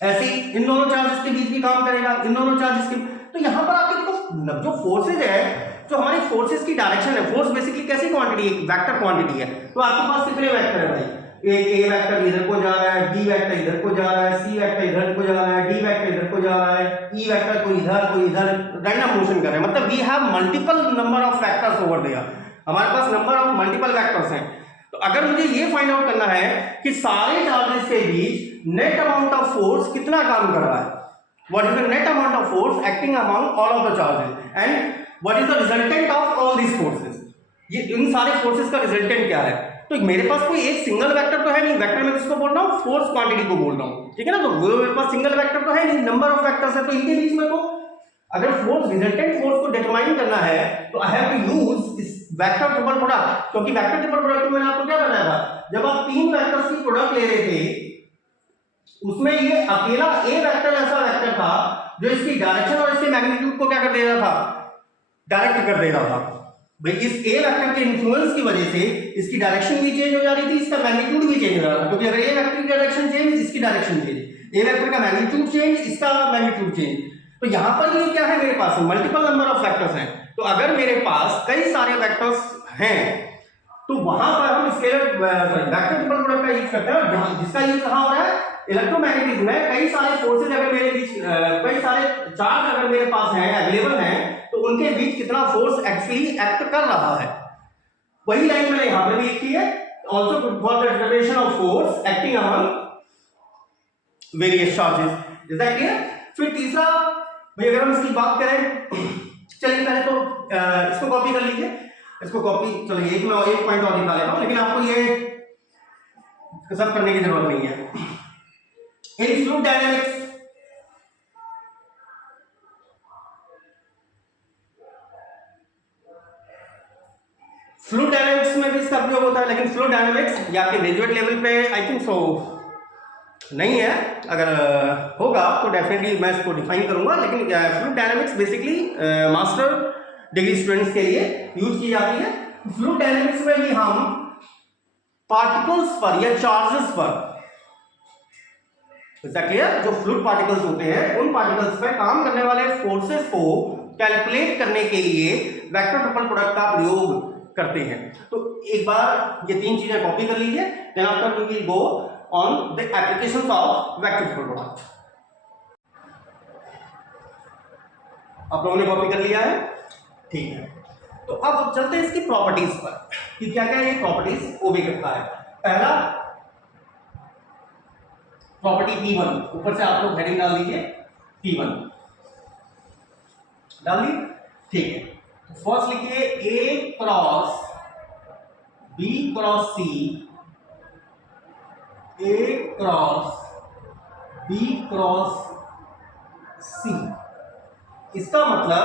ऐसे इन दोनों चार्जेस के बीच भी काम करेगा, इन दोनों चार्जेस के। तो यहां पर आपके देखो जो फोर्सेज है, जो हमारी फोर्सेस की डायरेक्शन है, फोर्स बेसिकली कैसी क्वांटिटी है, वेक्टर क्वांटिटी है। तो आपके पास कितने वेक्टर है भाई, एक ए वेक्टर इधर को जा रहा है, बी वेक्टर इधर को जा रहा है, सी वेक्टर इधर को जा रहा है, डी वेक्टर इधर को जा रहा है, ई वेक्टर कोई इधर रैंडम मोशन कर रहे हैं, मतलब we have multiple number of vectors over there, हमारे पास नंबर ऑफ मल्टीपल वेक्टर्स हैं। तो अगर मुझे ये फाइंड आउट करना है कि सारे चार्जेस के बीच नेट अमाउंट ऑफ फोर्स कितना काम कर रहा है, what is the net amount of force acting among all of the charges and what is the resultant of all these forces, ये इन सारे फोर्सेस का रिजल्टेंट क्या है। तो मेरे पास कोई एक सिंगल वेक्टर तो है नहीं, वेक्टर में किसको बोल रहा हूँ, फोर्स क्वांटिटी को बोल रहा हूँ, ठीक है ना। तो वो मेरे पास सिंगल वेक्टर तो है नहीं, नंबर ऑफ वेक्टर्स है, तो इनके बीच में तो अगर फोर्स रिजल्टेंट फोर्स को डिटरमाइन करना है तो आई हैव टू यूज इस वेक्टर ट्रिपल प्रोडक्ट, क्योंकि वेक्टर ट्रिपल प्रोडक्ट में मैंने आपको क्या बताया था, जब आप तीन वेक्टर्स की प्रोडक्ट ले रहे थे उसमें ये अकेला ए वेक्टर ऐसा वेक्टर था जो इसकी डायरेक्शन और इसके मैग्नीट्यूड को क्या कर दे रहा था, डायरेक्ट कर दे रहा था। भाई इस ए वेक्टर के इन्फ्लुएंस की वजह से इसकी डायरेक्शन भी चेंज हो जा रही थी, इसका मैग्नीट्यूड भी चेंज हो रहा था, क्योंकि अगर ए वेक्टर की डायरेक्शन चेंज, इसकी डायरेक्शन चेंज, ए वेक्टर का मैग्नीट्यूड चेंज, इसका मैग्नीट्यूड चेंज। तो यहां पर ये क्या है, मेरे पास मल्टीपल नंबर ऑफ वेक्टर्स हैं। तो अगर मेरे पास कई सारे वेक्टर्स हैं तो वहां पर हम स्केलर वेक्टर ट्रिपल प्रोडक्ट का यूज करते हैं, जिसका यूज कहां हो रहा है, इलेक्ट्रोमैग्नेटिज्म में। कई सारे फोर्सेज अगर मेरे बीच, कई सारे चार्ज अगर मेरे पास हैं, अवेलेबल हैं, तो उनके बीच कितना फोर्स एक्चुअली एक्ट कर रहा है, वही लाइन मैंने यहां पर भी लिखी है, also for the determination of force acting among various charges. Is that clear. फिर तीसरा भाई अगर हम इसकी बात करें, चलिए पहले तो इसको कॉपी कर लीजिए, इसको कॉपी, चलिए एक पॉइंट और निकाल लेता हूं, लेकिन आपको ये सब करने की जरूरत नहीं है। इन फ्लूइड डायनामिक्स में भी इसका प्रयोग होता है, लेकिन फ्लूइड डायनामिक्स या आपके ग्रेजुएट लेवल पे आई थिंक सो नहीं है, अगर होगा तो डेफिनेटली मैं इसको डिफाइन करूंगा। लेकिन fluid dynamics basically master degree students के लिए यूज की जाती है। फ्लूइड डायनामिक्स में भी हम पार्टिकल्स पर या चार्जेस पर, क्लियर, जो फ्लूइड पार्टिकल्स होते हैं उन पार्टिकल्स पर काम करने वाले फोर्सेस को कैलकुलेट करने के लिए वेक्टर ट्रिपल प्रोडक्ट का प्रयोग करते हैं। तो एक बार ये तीन चीजें कॉपी कर लीजिए, then after we will go on the applications of vector triple product. आप लोगों ने कॉपी कर लिया है, ठीक है। तो अब चलते हैं इसकी प्रॉपर्टीज पर कि क्या क्या ये प्रॉपर्टीज वो भी करता है। पहला प्रॉपर्टी P1, ऊपर से आप लोग हेडिंग डाल दीजिए, P1 डाल दी, ठीक है। तो फर्स्ट लिखिए A cross B cross C, A cross B cross C। इसका मतलब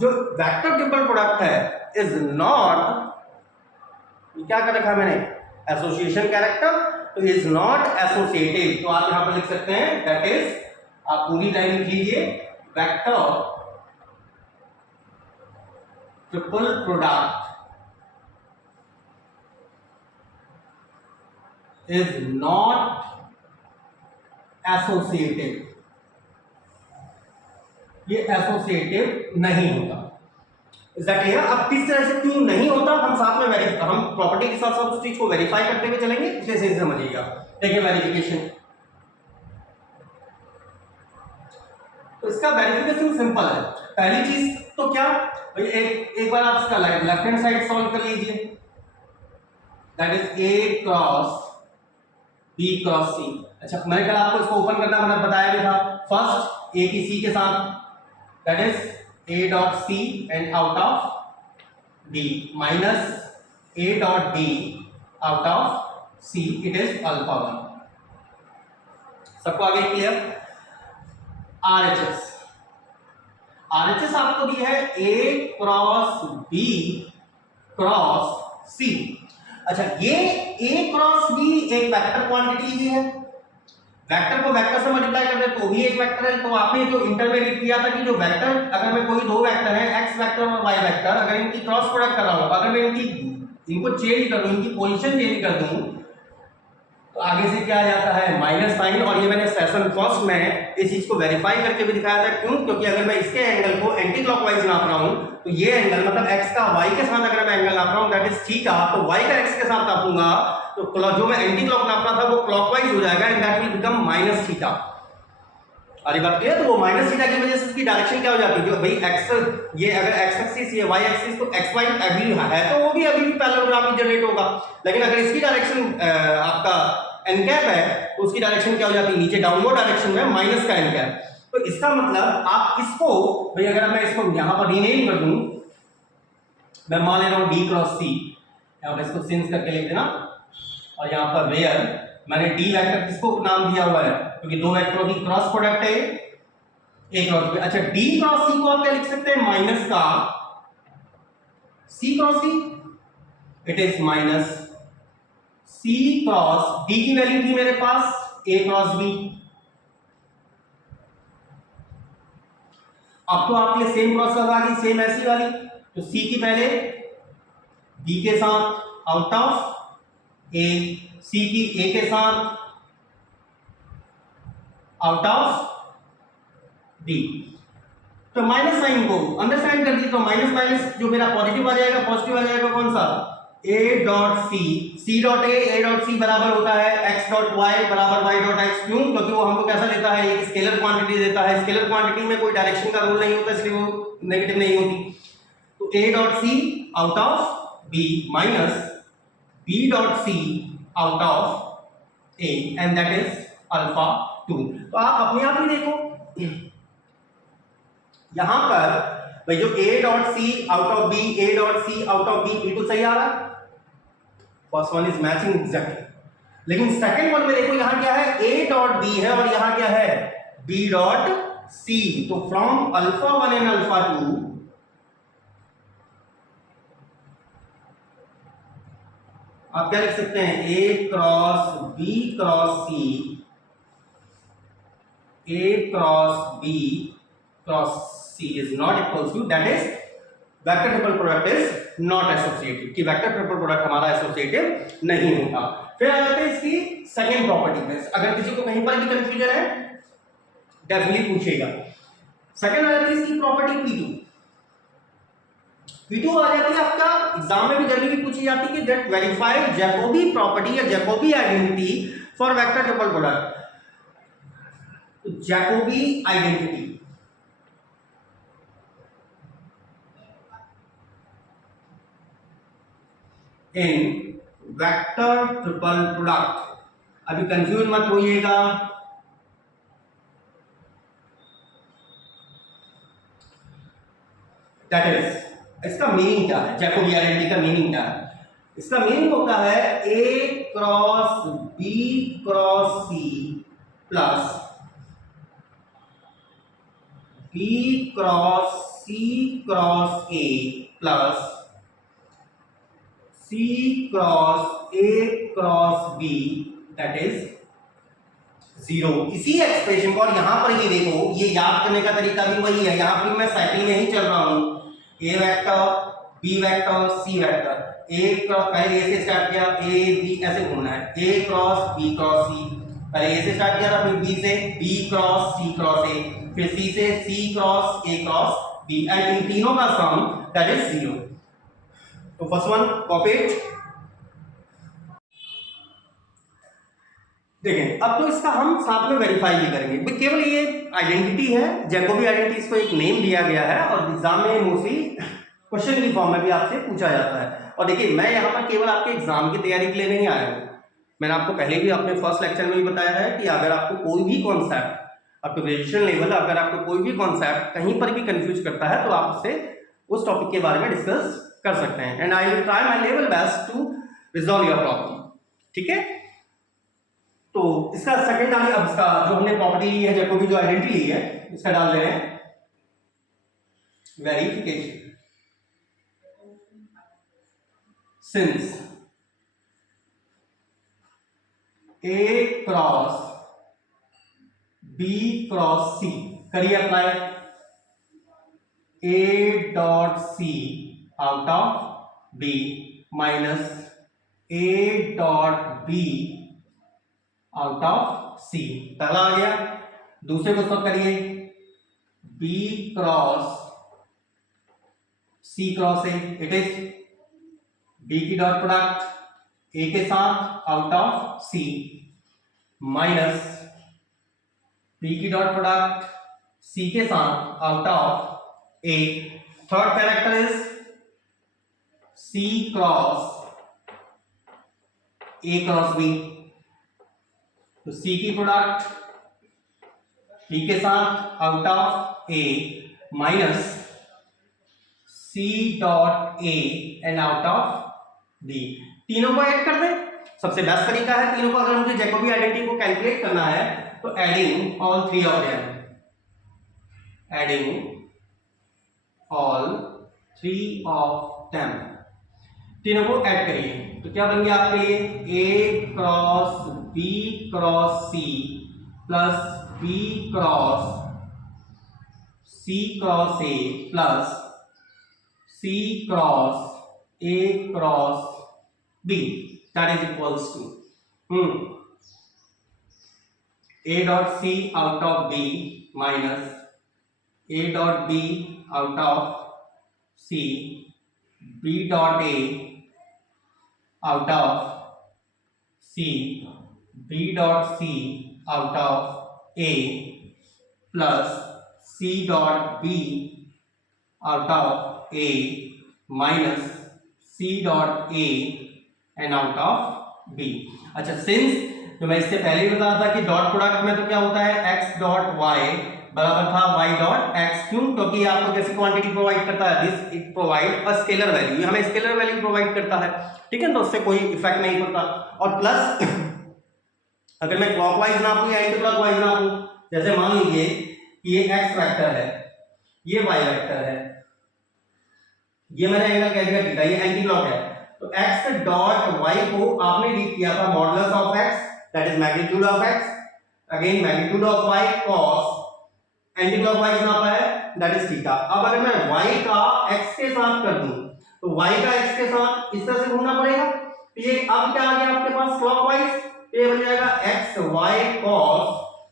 जो वेक्टर ट्रिपल प्रोडक्ट है इज नॉट, क्या कर रखा है मैंने, एसोसिएशन कैरेक्टर, तो इज नॉट एसोसिएटिव। तो आप यहां पर लिख सकते हैं दैट इज, आप पूरी लाइन लिख लीजिए, vector triple product is not associative, ये एसोसिएटिव नहीं होता। एग्जैक्टली। अब किस तरह से क्यों नहीं होता हम साथ में हम प्रॉपर्टी के साथ साथ उस चीज को वेरीफाई करते हुए चलेंगे, इसलिए से समझिएगा। देखिए वेरिफिकेशन, तो इसका वेरिफिकेशन सिंपल है। पहली चीज तो क्या भाई, एक बार आप इसका लेफ्ट हैंड साइड सॉल्व कर लीजिए, that is A cross B cross C. अच्छा मैंने कल आपको इसको ओपन करना मैंने बताया भी था, फर्स्ट ए की सी के साथ, that is A dot C and out of D minus A dot D out of C, it is alpha 1। सबको आगे क्लियर? आरएचएस, आरएचएस आपको दिया है A cross B cross C. अच्छा ये ए क्रॉस बी एक वेक्टर क्वांटिटी ही है, वेक्टर को वेक्टर से मल्टीप्लाई कर दे तो भी एक वेक्टर है। तो आपने जो इंटरमीडिएट किया था कि जो वेक्टर, अगर मैं कोई दो वेक्टर है एक्स वेक्टर और वाई वेक्टर, अगर इनकी क्रॉस प्रोडक्ट कर रहा हूं, अगर मैं इनको चेंज कर दूं, इनकी पोजीशन चेंज कर दूं, तो आगे से क्या आ जाता है माइनस साइन। और ये मैंने सेशन फर्स्ट में इस चीज को वेरीफाई करके भी दिखाया था। क्यों? क्योंकि अगर मैं इसके एंगल को एंटी क्लॉकवाइज नाप रहा हूं तो ये एंगल मतलब x का y के साथ अगर मैं एंगल नाप रहा हूं दैट इज थीटा, तो y का x के साथ नापूंगा तो जो मैं एंटी क्लॉक नापना था वो क्लॉकवाइज हो जाएगा and that will become minus theta. अरे बात क्लियर? तो वो माइनस थीटा की वजह से उसकी डायरेक्शन क्या हो जाती है, जो भाई x, ये अगर x एक्सिस ये y एक्सिस, तो x y अभी है तो वो भी अभी भी पैरेललोग्राफी जनरेट होगा। लेकिन अगर इसकी डायरेक्शन आपका एन कैप है तो उसकी डायरेक्शन क्या हो जाती है, नीचे डाउनवर्ड डायरेक्शन में माइनस का एन कैप। तो इसका मतलब आप इसको भाई अगर मैं इसको यहां पर रीनेम कर दूं, मैं मान ले रहा हूं डी क्रॉस सी, यहां पर इसको सिंस करके लिख देना, और यहां पर वेयर मैंने डी वेक्टर किसको नाम दिया हुआ है, क्योंकि दो वेक्टरों की क्रॉस प्रोडक्ट है ए क्रॉस बी। अच्छा डी क्रॉस सी को आप क्या लिख सकते हैं, माइनस का C cross D, it is minus C cross D की वैल्यू थी मेरे पास ए क्रॉस बी। अब तो आपके सेम प्रोसेस आ गई, सेम ऐसी वाली, तो सी की पहले बी के साथ आउट ऑफ ए, सी की ए के साथ आउट ऑफ डी। तो माइनस साइन को अंडरस्टैंड कर दी, तो माइनस माइनस जो मेरा पॉजिटिव आ जाएगा, पॉजिटिव आ जाएगा कौन सा, A dot C dot A dot C बराबर होता है एक्स डॉट वाई बराबर वाई डॉट एक्स। क्यों? क्योंकि वो हमको कैसा देता है, एक स्केलर क्वांटिटी देता है। स्केलर क्वांटिटी में कोई डायरेक्शन का रूल नहीं होता, इसलिए वो नेगेटिव नहीं होती। तो A dot C out of B minus B dot C out of A and that is alpha 2। तो आप अपने आप ही देखो यहां पर भाई जो a dot C out of b, a dot C out of b बिल्कुल सही आ रहा है, first one is matching exactly. लेकिन सेकंड वन में देखो यहां क्या है, a डॉट b है और यहां क्या है b डॉट c। तो फ्रॉम अल्फा 1 एंड अल्फा 2 आप क्या लिख सकते हैं, a cross b cross c, a cross b cross C is not equals to, that is vector triple product is not associative, कि vector triple product हमारा associative नहीं होता। फिर आ जाते हैं इसकी सेकेंड प्रॉपर्टी पे, अगर किसी को कहीं पर भी कंफ्यूजन है डेफिनेटली पूछेगा। सेकेंड आ जाती है इसकी प्रॉपर्टी P2। P2 आ जाती है आपका एग्जाम में भी जनरली पूछी जाती है कि दैट वेरीफाई जैकोबी प्रॉपर्टी या Jacobi identity for vector triple product. Jacobi identity in vector triple product, अभी कंफ्यूज मत होइएगा, दैट इज इसका मीनिंग क्या है, जैकोबी आइडेंटिटी का मीनिंग क्या है। इसका मीनिंग होता है A cross B cross C plus B cross C cross A plus C cross A cross B that is 0। इसी एक्सप्रेशन को और यहां पर ही देखो, ये याद करने का तरीका भी वही है, यहां पर मैं साइकिल में ही चल रहा हूं, A vector B vector C vector, A cross पहले A से स्टार्ट किया, A B ऐसे घूमना है, A cross B cross C, पहले A से स्टार्ट किया था, फिर B से B cross C cross A, फिर C से C cross A cross B and in तीनों का सम दैट इज 0। तो फर्स्ट वन कॉपी इट। देखें अब तो इसका हम साथ में वेरीफाई भी करेंगे, केवल ये आइडेंटिटी है, जैकोबी आइडेंटिटी, इसको एक नेम दिया गया है और एग्जाम में मोस्टली क्वेश्चन की फॉर्म में भी आपसे पूछा जाता है। और देखिए मैं यहाँ पर केवल आपके एग्जाम की तैयारी के लिए नहीं आया हूँ, मैंने आपको पहले भी अपने फर्स्ट लेक्चर में भी बताया है कि अगर आपको कोई भी concept up to graduation level अगर आपको कोई भी कॉन्सेप्ट कहीं पर भी कंफ्यूज करता है तो आप उससे उस टॉपिक के बारे में डिस्कस कर सकते हैं, and I will try my level best to resolve your problem. ठीक है, तो इसका सेकंड डालिए। अब इसका जो हमने प्रॉपर्टी ली है, जैकोबी जो आइडेंटिटी ली है, इसका डाल रहे हैं verification. Since A cross B cross C, करिए apply. A dot C out of B minus A dot B out of C, पहला आ गया। दूसरे को सब करिए, B cross C cross A, it is B की डॉट प्रोडक्ट A के साथ out of C minus B की डॉट प्रोडक्ट C के साथ out of A। Third character is C cross A cross B, तो C की product B के साथ out of A minus C dot A and out of B। तीनों को add कर दें, सबसे बेस्ट तरीका है तीनों को। अगर मुझे जैकोबी आइडेंटिटी को कैलकुलेट करना है तो adding all three of them, adding all three of them, तीनों को ऐड करिए तो क्या बन गया आपके लिए A cross B cross C plus B cross C cross A plus C cross A cross B, that is equals to A dot C out of B minus A dot B out of C, B dot A out of C, B dot C out of A plus C dot B out of A minus C dot A and out of B। अच्छा, since जो मैं इससे पहले ही बताया था कि dot product में तो क्या होता है x डॉट y बराबर था y डॉट x, क्यों? क्योंकि ये आपको कैसी क्वांटिटी प्रोवाइड करता है, this it provide a scalar value, ये हमें स्केलर वैल्यू प्रोवाइड करता है। ठीक है, तो उससे कोई इफेक्ट नहीं पड़ता। और प्लस अगर मैं क्लॉकवाइज नापूं या एंटी क्लॉकवाइज नापूं, जैसे मान लीजिए कि ये x वेक्टर है, ये y वेक्टर है, ये मैंने एंगल कह दिया थीटा, ये एंटी क्लॉक है, तो x डॉट y को आपने रीड किया था modulus of x, that is magnitude of x, again magnitude of y cos anti clockwise नापा है, दैट इज थीटा। अब अगर मैं y का x के साथ कर दूं तो y का x के साथ इस तरह से घूमना पड़ेगा, तो ये अब क्या आ गया आपके पास क्लॉकवाइज, ये बन जाएगा x y cos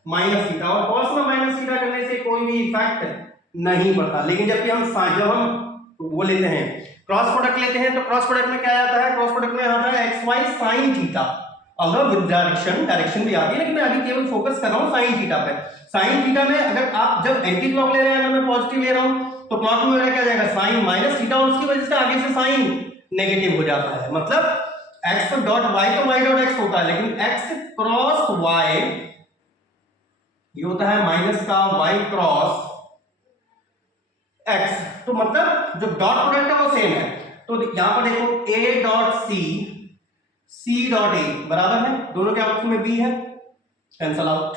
minus theta, और cos में माइनस थीटा करने से कोई भी इफेक्ट नहीं पड़ता। लेकिन जब हम वो लेते हैं क्रॉस प्रोडक्ट लेते हैं, तो क्रॉस प्रोडक्ट में क्या आता है, क्रॉस प्रोडक्ट में आता है एक्स वाई साइन थीटा, अगर विद डायरेक्शन भी आती है, लेकिन मैं अभी केवल फोकस कर रहा हूं साइन थीटा पे। साइन थीटा में अगर आप जब एंटी क्लॉक ले रहे हैं, अगर मैं पॉजिटिव ले रहा हूं तो क्लॉक में मेरा क्या जाएगा साइन माइनस थीटा, और उसकी वजह से आगे से साइन नेगेटिव हो जाता है। मतलब एक्स डॉट वाई तो वाई डॉट एक्स होता है, लेकिन एक्स क्रॉस वाई ये होता है माइनस का वाई क्रॉस एक्स, तो मतलब जो डॉट प्रोडक्ट है वो सेम है। तो यहां पर देखो a dot c dot a बराबर है, दोनों के आउटपुट में b है, cancel out.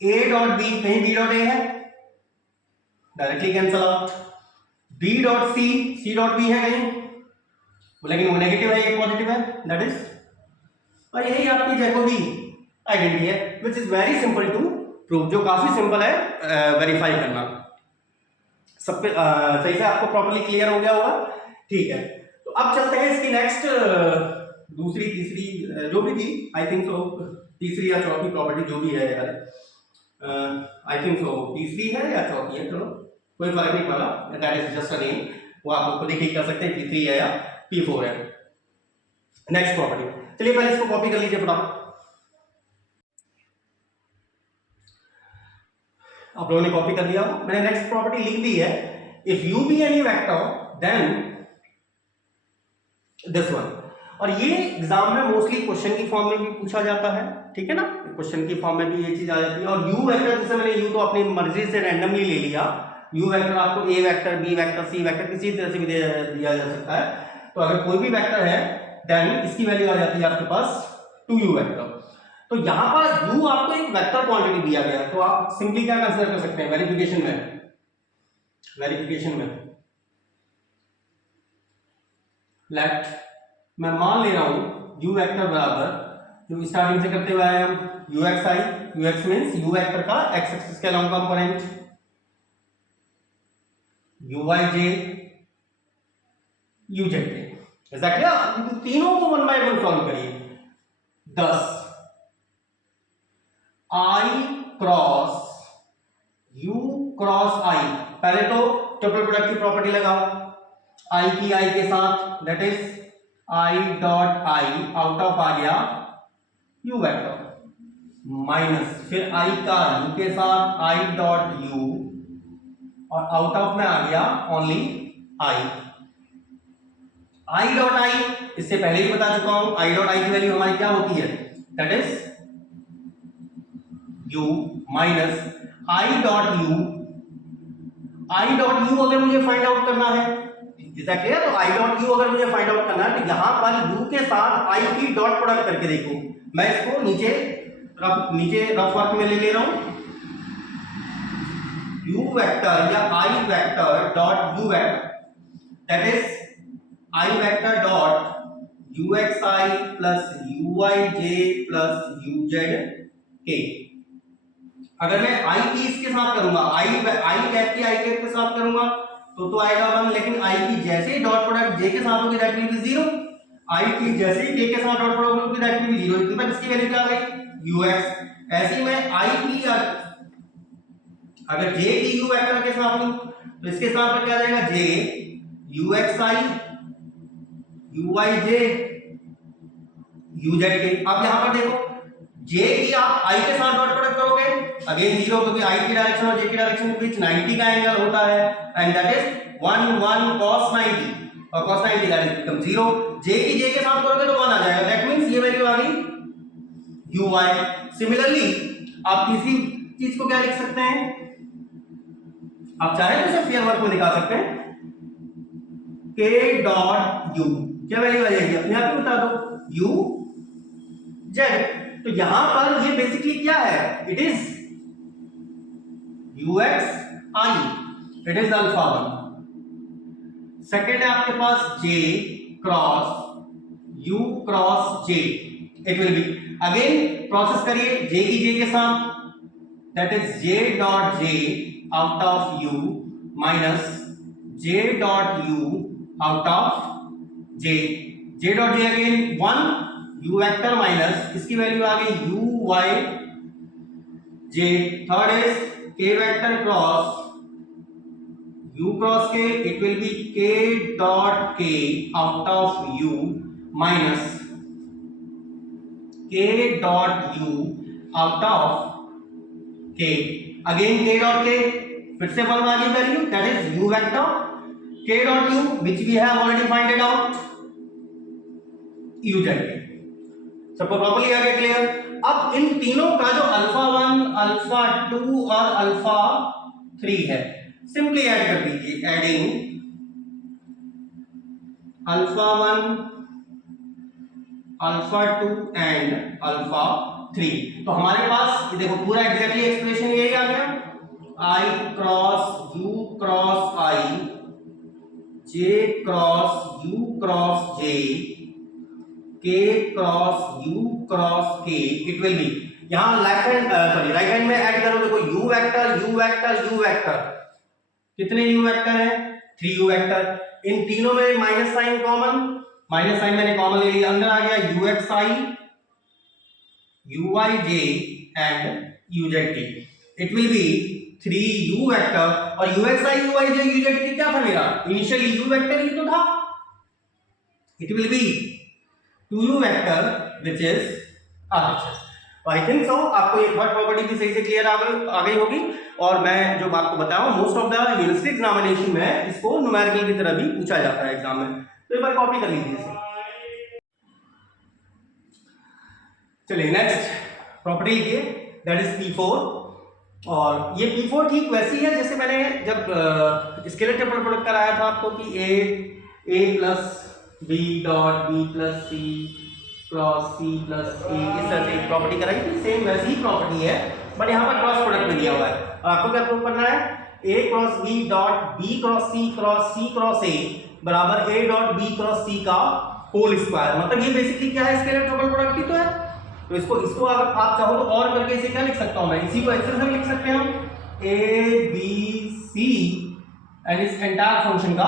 a dot b, कहीं b डॉट a है, directly cancel out. b dot c dot b है कहीं, लेकिन वो नेगेटिव है, ये पॉजिटिव है, दैट इज, और यही आपकी जैकोबी आइडेंटिटी है, which is very simple to prove, जो काफी सिंपल है वेरीफाई करना। सब पे सही से आपको प्रॉपर्ली क्लियर हो गया होगा। ठीक है, तो अब चलते हैं इसकी नेक्स्ट दूसरी तीसरी जो भी थी, आई थिंक सो तीसरी या चौथी प्रॉपर्टी जो भी है यार, आई थिंक सो तीसरी है या चौथी है, चलो कोई फर्क नहीं पड़ा, that is just a name, वो आप लोग खुद ही ठीक कर सकते हैं P3 है या P4 है। नेक्स्ट प्रॉपर्टी, चलिए पहले इसको कॉपी कर लीजिए फटाफट। आप लोगों ने कॉपी कर लिया हो, मैंने नेक्स्ट प्रॉपर्टी लिख दी है, if u be any vector then this one, और ये एग्जाम में मोस्टली क्वेश्चन की फॉर्म में भी पूछा जाता है, ठीक है ना, क्वेश्चन की फॉर्म में भी ये चीज आ जाती है। और यू वेक्टर, जैसे मैंने यू तो अपनी मर्जी से रैंडमली ले लिया, यू वेक्टर आपको ए vector, B vector, C vector किसी तरह से भी दिया जा सकता है। तो अगर कोई भी वेक्टर है देन इसकी वैल्यू आ जाती है आपके पास 2u वेक्टर। तो यहां पर u आपको एक वेक्टर क्वांटिटी दिया गया है, तो आप सिंपली क्या कंसीडर कर सकते हैं वेरिफिकेशन में लेट मैं मान ले रहा हूं u वेक्टर बराबर, जो स्टार्टिंग से करते हुए आए हम, uxi, ux means u vector का x एक्सिस के अलॉन्ग कंपोनेंट, uij, uzk। ऐसा क्या, तीनों को 1 बाय 1 सॉल्व करिए। 10 i cross u cross i, पहले तो ट्रिपल प्रोडक्ट की प्रॉपर्टी लगाओ, i की i के साथ, that is i dot i out of आ गया u वेक्टर, माइनस फिर i का u के साथ i डॉट u, और आउट ऑफ में आ गया ओनली i डॉट i, इससे पहले ही बता चुका हूं, i डॉट i की वैल्यू हमारी क्या होती है, that is u minus i dot u। i dot u अगर मुझे फाइंड आउट करना है, ऐसा क्लियर, तो i डॉट u अगर मुझे फाइंड आउट करना है तो यहां पर u के साथ i की डॉट प्रोडक्ट करके देखो, मैं इसको नीचे रफ वर्क में ले रहा हूं, u वेक्टर या i vector dot u vector, that is i vector dot uxi plus uij plus uzk। अगर मैं i की इसके साथ करूंगा, i कैप की i कैप के साथ करूंगा तो आएगा 1, लेकिन i की जैसे ही डॉट प्रोडक्ट j के साथ होगी दैट विल बी 0, i की जैसे ही k के साथ डॉट प्रोडक्ट होगी दैट विल बी 0, इतने तक इसकी वैल्यू क्या आ गई ux। ऐसे ही मैं i की अगर j की u वेक्टर के साथ लूं तो इसके साथ पर क्या आ जाएगा j uxi uij uzk। अब यहां पर देखो j की आप i के साथ डॉट प्रोडक्ट करोगे अगेन 0, क्योंकि i की डायरेक्शन और j की डायरेक्शन के बीच 90 का एंगल होता है, एंड दैट इज 1 1 cos 90, और cos 90 that is become 0। j की j के साथ करोगे तो 1 आ जाएगा, दैट मींस ये वैल्यू आ गई uy। सिमिलरली आप किसी चीज को क्या लिख सकते हैं, आप चाहे तो इसे फेयर वर्क में निकाल सकते हैं, k डॉट u क्या वैल्यू आ जाएगी अपने आप ही बता दो u z। तो यहां पर ये बेसिकली क्या है, it is uxi, it is alpha 1। Second है आपके पास j cross u cross j, it will be again process करिए j की j के साथ, that is j dot j out of u minus j dot u out of j, j dot j again 1 u vector minus इसकी value आ गई u y j। Third is k vector cross u cross k, it will B k dot k out of u minus k dot u out of k, again k dot k, फिर से 1 आ गई value, that is u vector k dot u which we have already find it out uzk। सबको properly आ गया clear. अब इन तीनों का जो alpha 1 alpha 2 और अल्फा 3 है सिंपली ऐड कर दीजिए, adding alpha 1 alpha 2 and alpha 3, तो हमारे पास ये देखो पूरा एग्जैक्टली एक्सप्रेशन यही आ गया, i cross u cross i j cross u cross j k cross u cross k, it will be यहां left hand sorry right hand में ऐड करो, देखो u vector u vector u vector, कितने u vector है 3 u vector, इन तीनों में minus sign common, minus sign मैंने कॉमन ले लिया, अंदर आ गया uxi uij and uzk, it will be 3u vector, और uxi uij uzk क्या था मेरा इनिशियली u वेक्टर ही तो था, it will B 2u vector which is RHS। I think so आपको एक बार प्रॉपर्टी भी सही से क्लियर आ गई होगी, और मैं जो आपको बताऊं most of the university examination में इसको न्यूमेरिकल की तरह भी पूछा जाता है एग्जाम में, तो एक बार कॉपी कर लीजिए इसे। चलिए नेक्स्ट प्रॉपर्टी लिखिए, दैट इज P4। और ये P4 ठीक वैसी है जैसे मैंने जब स्केलर ट्रिपल प्रोडक्ट कराया था आपको कि A plus B dot B plus C cross C plus A, इस तरह से एक प्रॉपर्टी कराई थी, सेम वैसी ही प्रॉपर्टी है, बट यहाँ पर क्रॉस प्रोडक्ट में दिया हुआ है। और आपको क्या प्रूव करना है, A cross B dot B cross C cross A बराबर A dot B cross C का होल स्क्वायर। मतलब ये बेसिकली क्या है, स्केलर ट्रिपल प्रोडक्ट ही तो है। तो इसको अगर आप चाहो तो और करके इसे क्या लिख सकता हूं मैं, इसी को एक्सेस में लिख सकते हैं हम, A B C एंड इस एंटायर फंक्शन का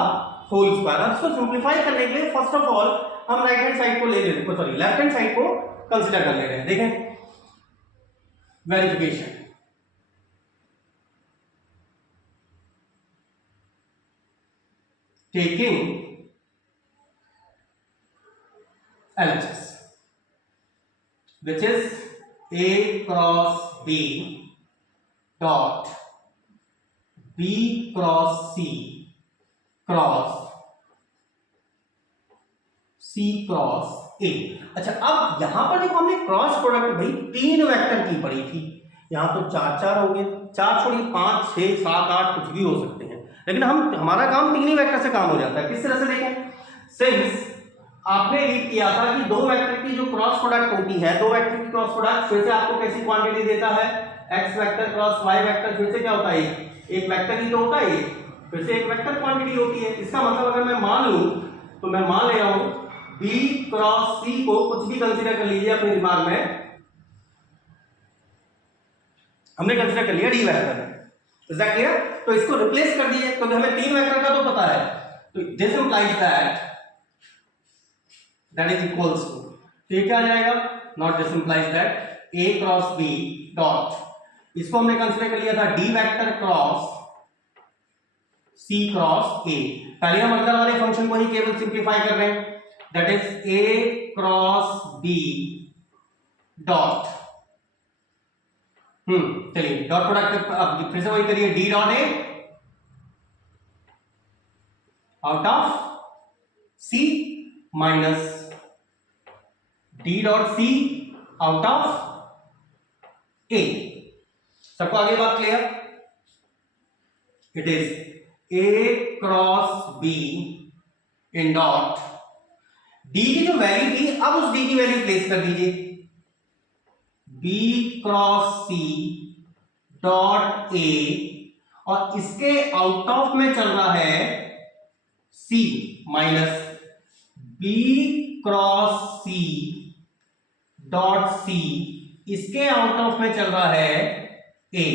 होल स्क्वायर। अब इसको सिंपलीफाई करने के लिए फर्स्ट ऑफ ऑल हम राइट हैंड साइड को ले लेते हैं, सॉरी लेफ्ट हैंड साइड को कंसीडर कर ले रहे हैं। देखें verification, taking LHS which is A cross B dot B cross C cross C cross A। अच्छा, अब यहां पर देखो हमने क्रॉस प्रोडक्ट भाई 3 वेक्टर की पड़ी थी, यहां तो 4 हो गए, 4 छोड़िए 5 6 7 8 कुछ भी हो सकते हैं, लेकिन हमारा काम 3 ही वेक्टर से काम हो जाता है। किस तरह से देखें, सिंस आपने रीड किया था कि 2 वेक्टर की जो क्रॉस प्रोडक्ट होती है, 2 वेक्टर की क्रॉस प्रोडक्ट फिर से आपको कैसी क्वांटिटी देता है, x vector cross y vector, फिर से क्या होता है, एक वेक्टर ही तो होता है, फिर से एक वेक्टर क्वांटिटी होती है। इसका मतलब अगर मैं मान लूं तो मैं मान ले रहा हूं B क्रॉस C को कुछ भी कंसीडर कर लीजिए अपने दिमाग में, हमने कंसीडर कर लिया D vector, is that clear? तो इसको रिप्लेस कर दीजिए क्योंकि हमें 3 वेक्टर का तो पता है, तो this implies that is equals to, तो ये क्या आ जाएगा, not this implies that A cross B dot, इसको हमने कंसीडर कर लिया था D vector cross C cross A। पहले हम अंदर वाले फंक्शन को ही केवल सिंप्लीफाई कर रहे हैं, that is A cross B dot, चलिए डॉट प्रोडक्ट अब फिर से वही करिए, D dot A out of C minus D dot C out of A। सबको आगे बात clear? It is A cross B in dot D की जो वैल्यू थी, अब उस D की वैल्यू प्लेस कर दीजिए, B cross C dot A, और इसके आउट ऑफ में चल रहा है C minus B cross C dot C, इसके आउट ऑफ में चल रहा है A,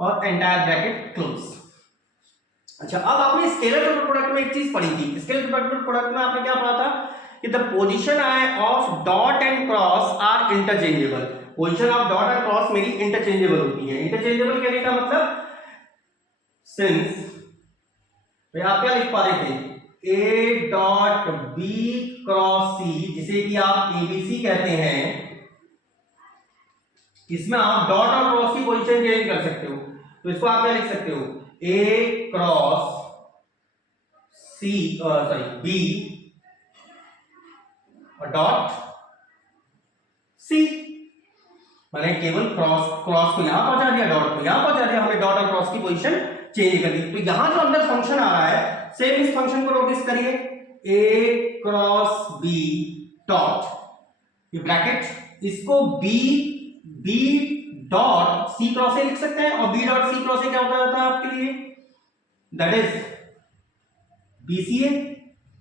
और एंटायर ब्रैकेट क्लोज। अच्छा, अब आपने स्केलर ट्रिपल प्रोडक्ट में एक चीज पढ़ी थी, स्केलर ट्रिपल प्रोडक्ट में आपने क्या पढ़ा था कि the position of dot and cross are interchangeable. Position of dot and cross मेरी इंटरचेंजेबल होती है। इंटरचेंजेबल कहने का मतलब, सिंस तो आप क्या लिख पा रहे थे, A dot B cross C, जिसे कि आप ABC कहते हैं, इसमें आप डॉट और क्रॉस की पोजीशन चेंज कर सकते हो, तो इसको आप क्या लिख सकते हो, A क्रॉस C B और डॉट C, मैंने केवल क्रॉस को यहां पहुंचा दिया, डॉट को यहां पहुंचा दिया, हमने डॉट और क्रॉस की पोजीशन चेंज कर दी। तो यहां जो अंदर फंक्शन आ रहा है, सेम इस फंक्शन को नोटिस करिए, A क्रॉस B डॉट, ये ब्रैकेट, इसको B dot C cross A लिख सकते हैं, और B dot C cross A क्या होता है आपके लिए, दैट इज BCA,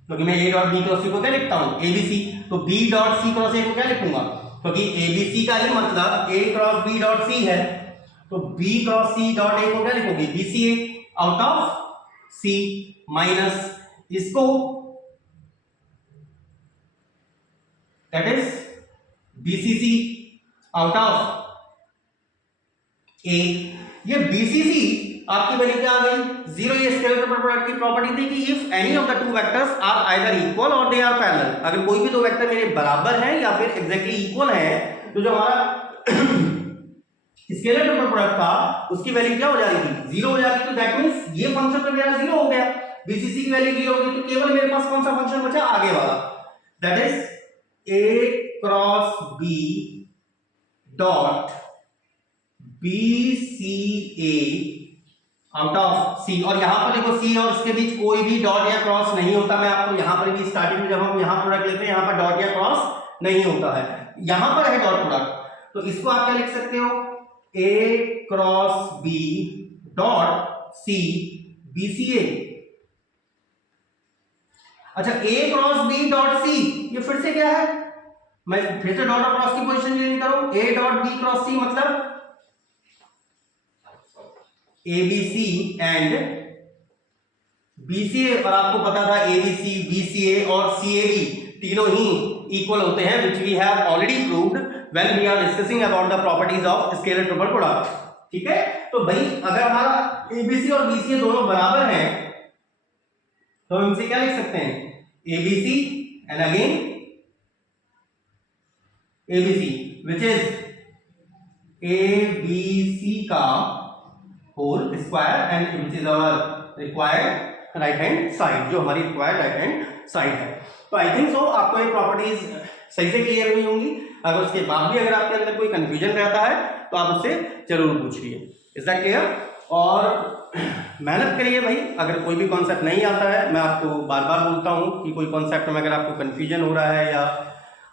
क्योंकि मैं A dot B cross C को क्या लिखता हूं, ABC, तो B dot C cross A को क्या लिखूंगा, क्योंकि ABC का ही मतलब A cross B dot C है, तो B cross C dot A को क्या लिखोगे, BCA out of C minus इसको, that is BCC out of A। ये BCC आपकी वैल्यू क्या आ गई, 0। ये स्केलर ट्रिपल प्रोडक्ट की प्रॉपर्टी थी कि if any of the two vectors are either equal और दे आर पैरेलल, अगर कोई भी दो वेक्टर मेरे बराबर हैं या फिर एग्जैक्टली इक्वल हैं, तो जो हमारा स्केलर ट्रिपल प्रोडक्ट था उसकी वैल्यू क्या हो जा रही थी, 0 हो जा रही थी। तो दैट मींस ये फंक्शन तो मेरा 0 हो गया, BCC की वैल्यू 0 हो गई, तो केवल मेरे पास कौन सा फंक्शन बचा, आगे वाला, that is A cross B dot BCA out of C, और यहां पर देखो C और उसके बीच कोई भी डॉट या क्रॉस नहीं होता। मैं आपको यहां पर भी स्टार्टिंग में जब हम यहां प्रोडक्ट लेते हैं यहां पर डॉट या क्रॉस नहीं होता है, यहां पर है डॉट प्रोडक्ट। तो इसको आप क्या लिख सकते हो, A cross B dot C BCA। अच्छा, A cross B dot C ये फिर से क्या है, मैं फिर से डॉट और क्रॉस की पोजीशन चेंज करूं, A dot B cross C मतलब ABC एंड BCA, और आपको पता था ABC BCA और CAB तीनों ही इक्वल होते हैं, which we have already proved when we are discussing about the properties of scalar triple product। ठीक है, तो भाई अगर हमारा ABC और BCA दोनों बराबर हैं तो हम इनसे क्या लिख सकते हैं, ABC and again ABC which is ABC का whole square and which is our required right hand side, जो हमारी रिक्वायर्ड राइट हैंड साइड है। तो आई थिंक सो आपको ये प्रॉपर्टीज सही से क्लियर हुई होंगी। अगर उसके बाद भी अगर आपके अंदर कोई कंफ्यूजन रहता है तो आप उससे जरूर पूछिए। Is that clear? और मेहनत करिए भाई, अगर कोई भी कॉन्सेप्ट नहीं आता है, मैं आपको बार बार बोलता हूँ कि कोई कॉन्सेप्ट में अगर आपको कंफ्यूजन हो रहा है या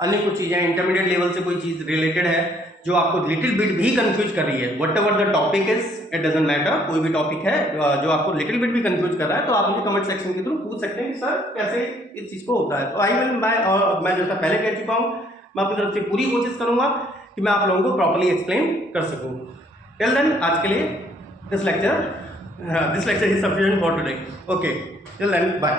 अन्य कुछ चीज़ें इंटरमीडिएट लेवल से कोई चीज़ रिलेटेड है जो आपको लिटिल बिट भी कंफ्यूज कर रही है, what ever the topic is, it doesn't matter, कोई भी टॉपिक है जो आपको लिटिल बिट भी कंफ्यूज कर रहा है तो आप मुझे कमेंट सेक्शन के थ्रू पूछ सकते हैं कि सर कैसे इस चीज़ को होता है। तो आई विल मैं जैसा पहले कह चुका हूँ, मैं अपनी तरफ से पूरी कोशिश करूंगा कि मैं आप लोगों को प्रॉपर्ली एक्सप्लेन कर सकूँ। टिल देन आज के लिए this lecture is sufficient for today. Okay, till then bye.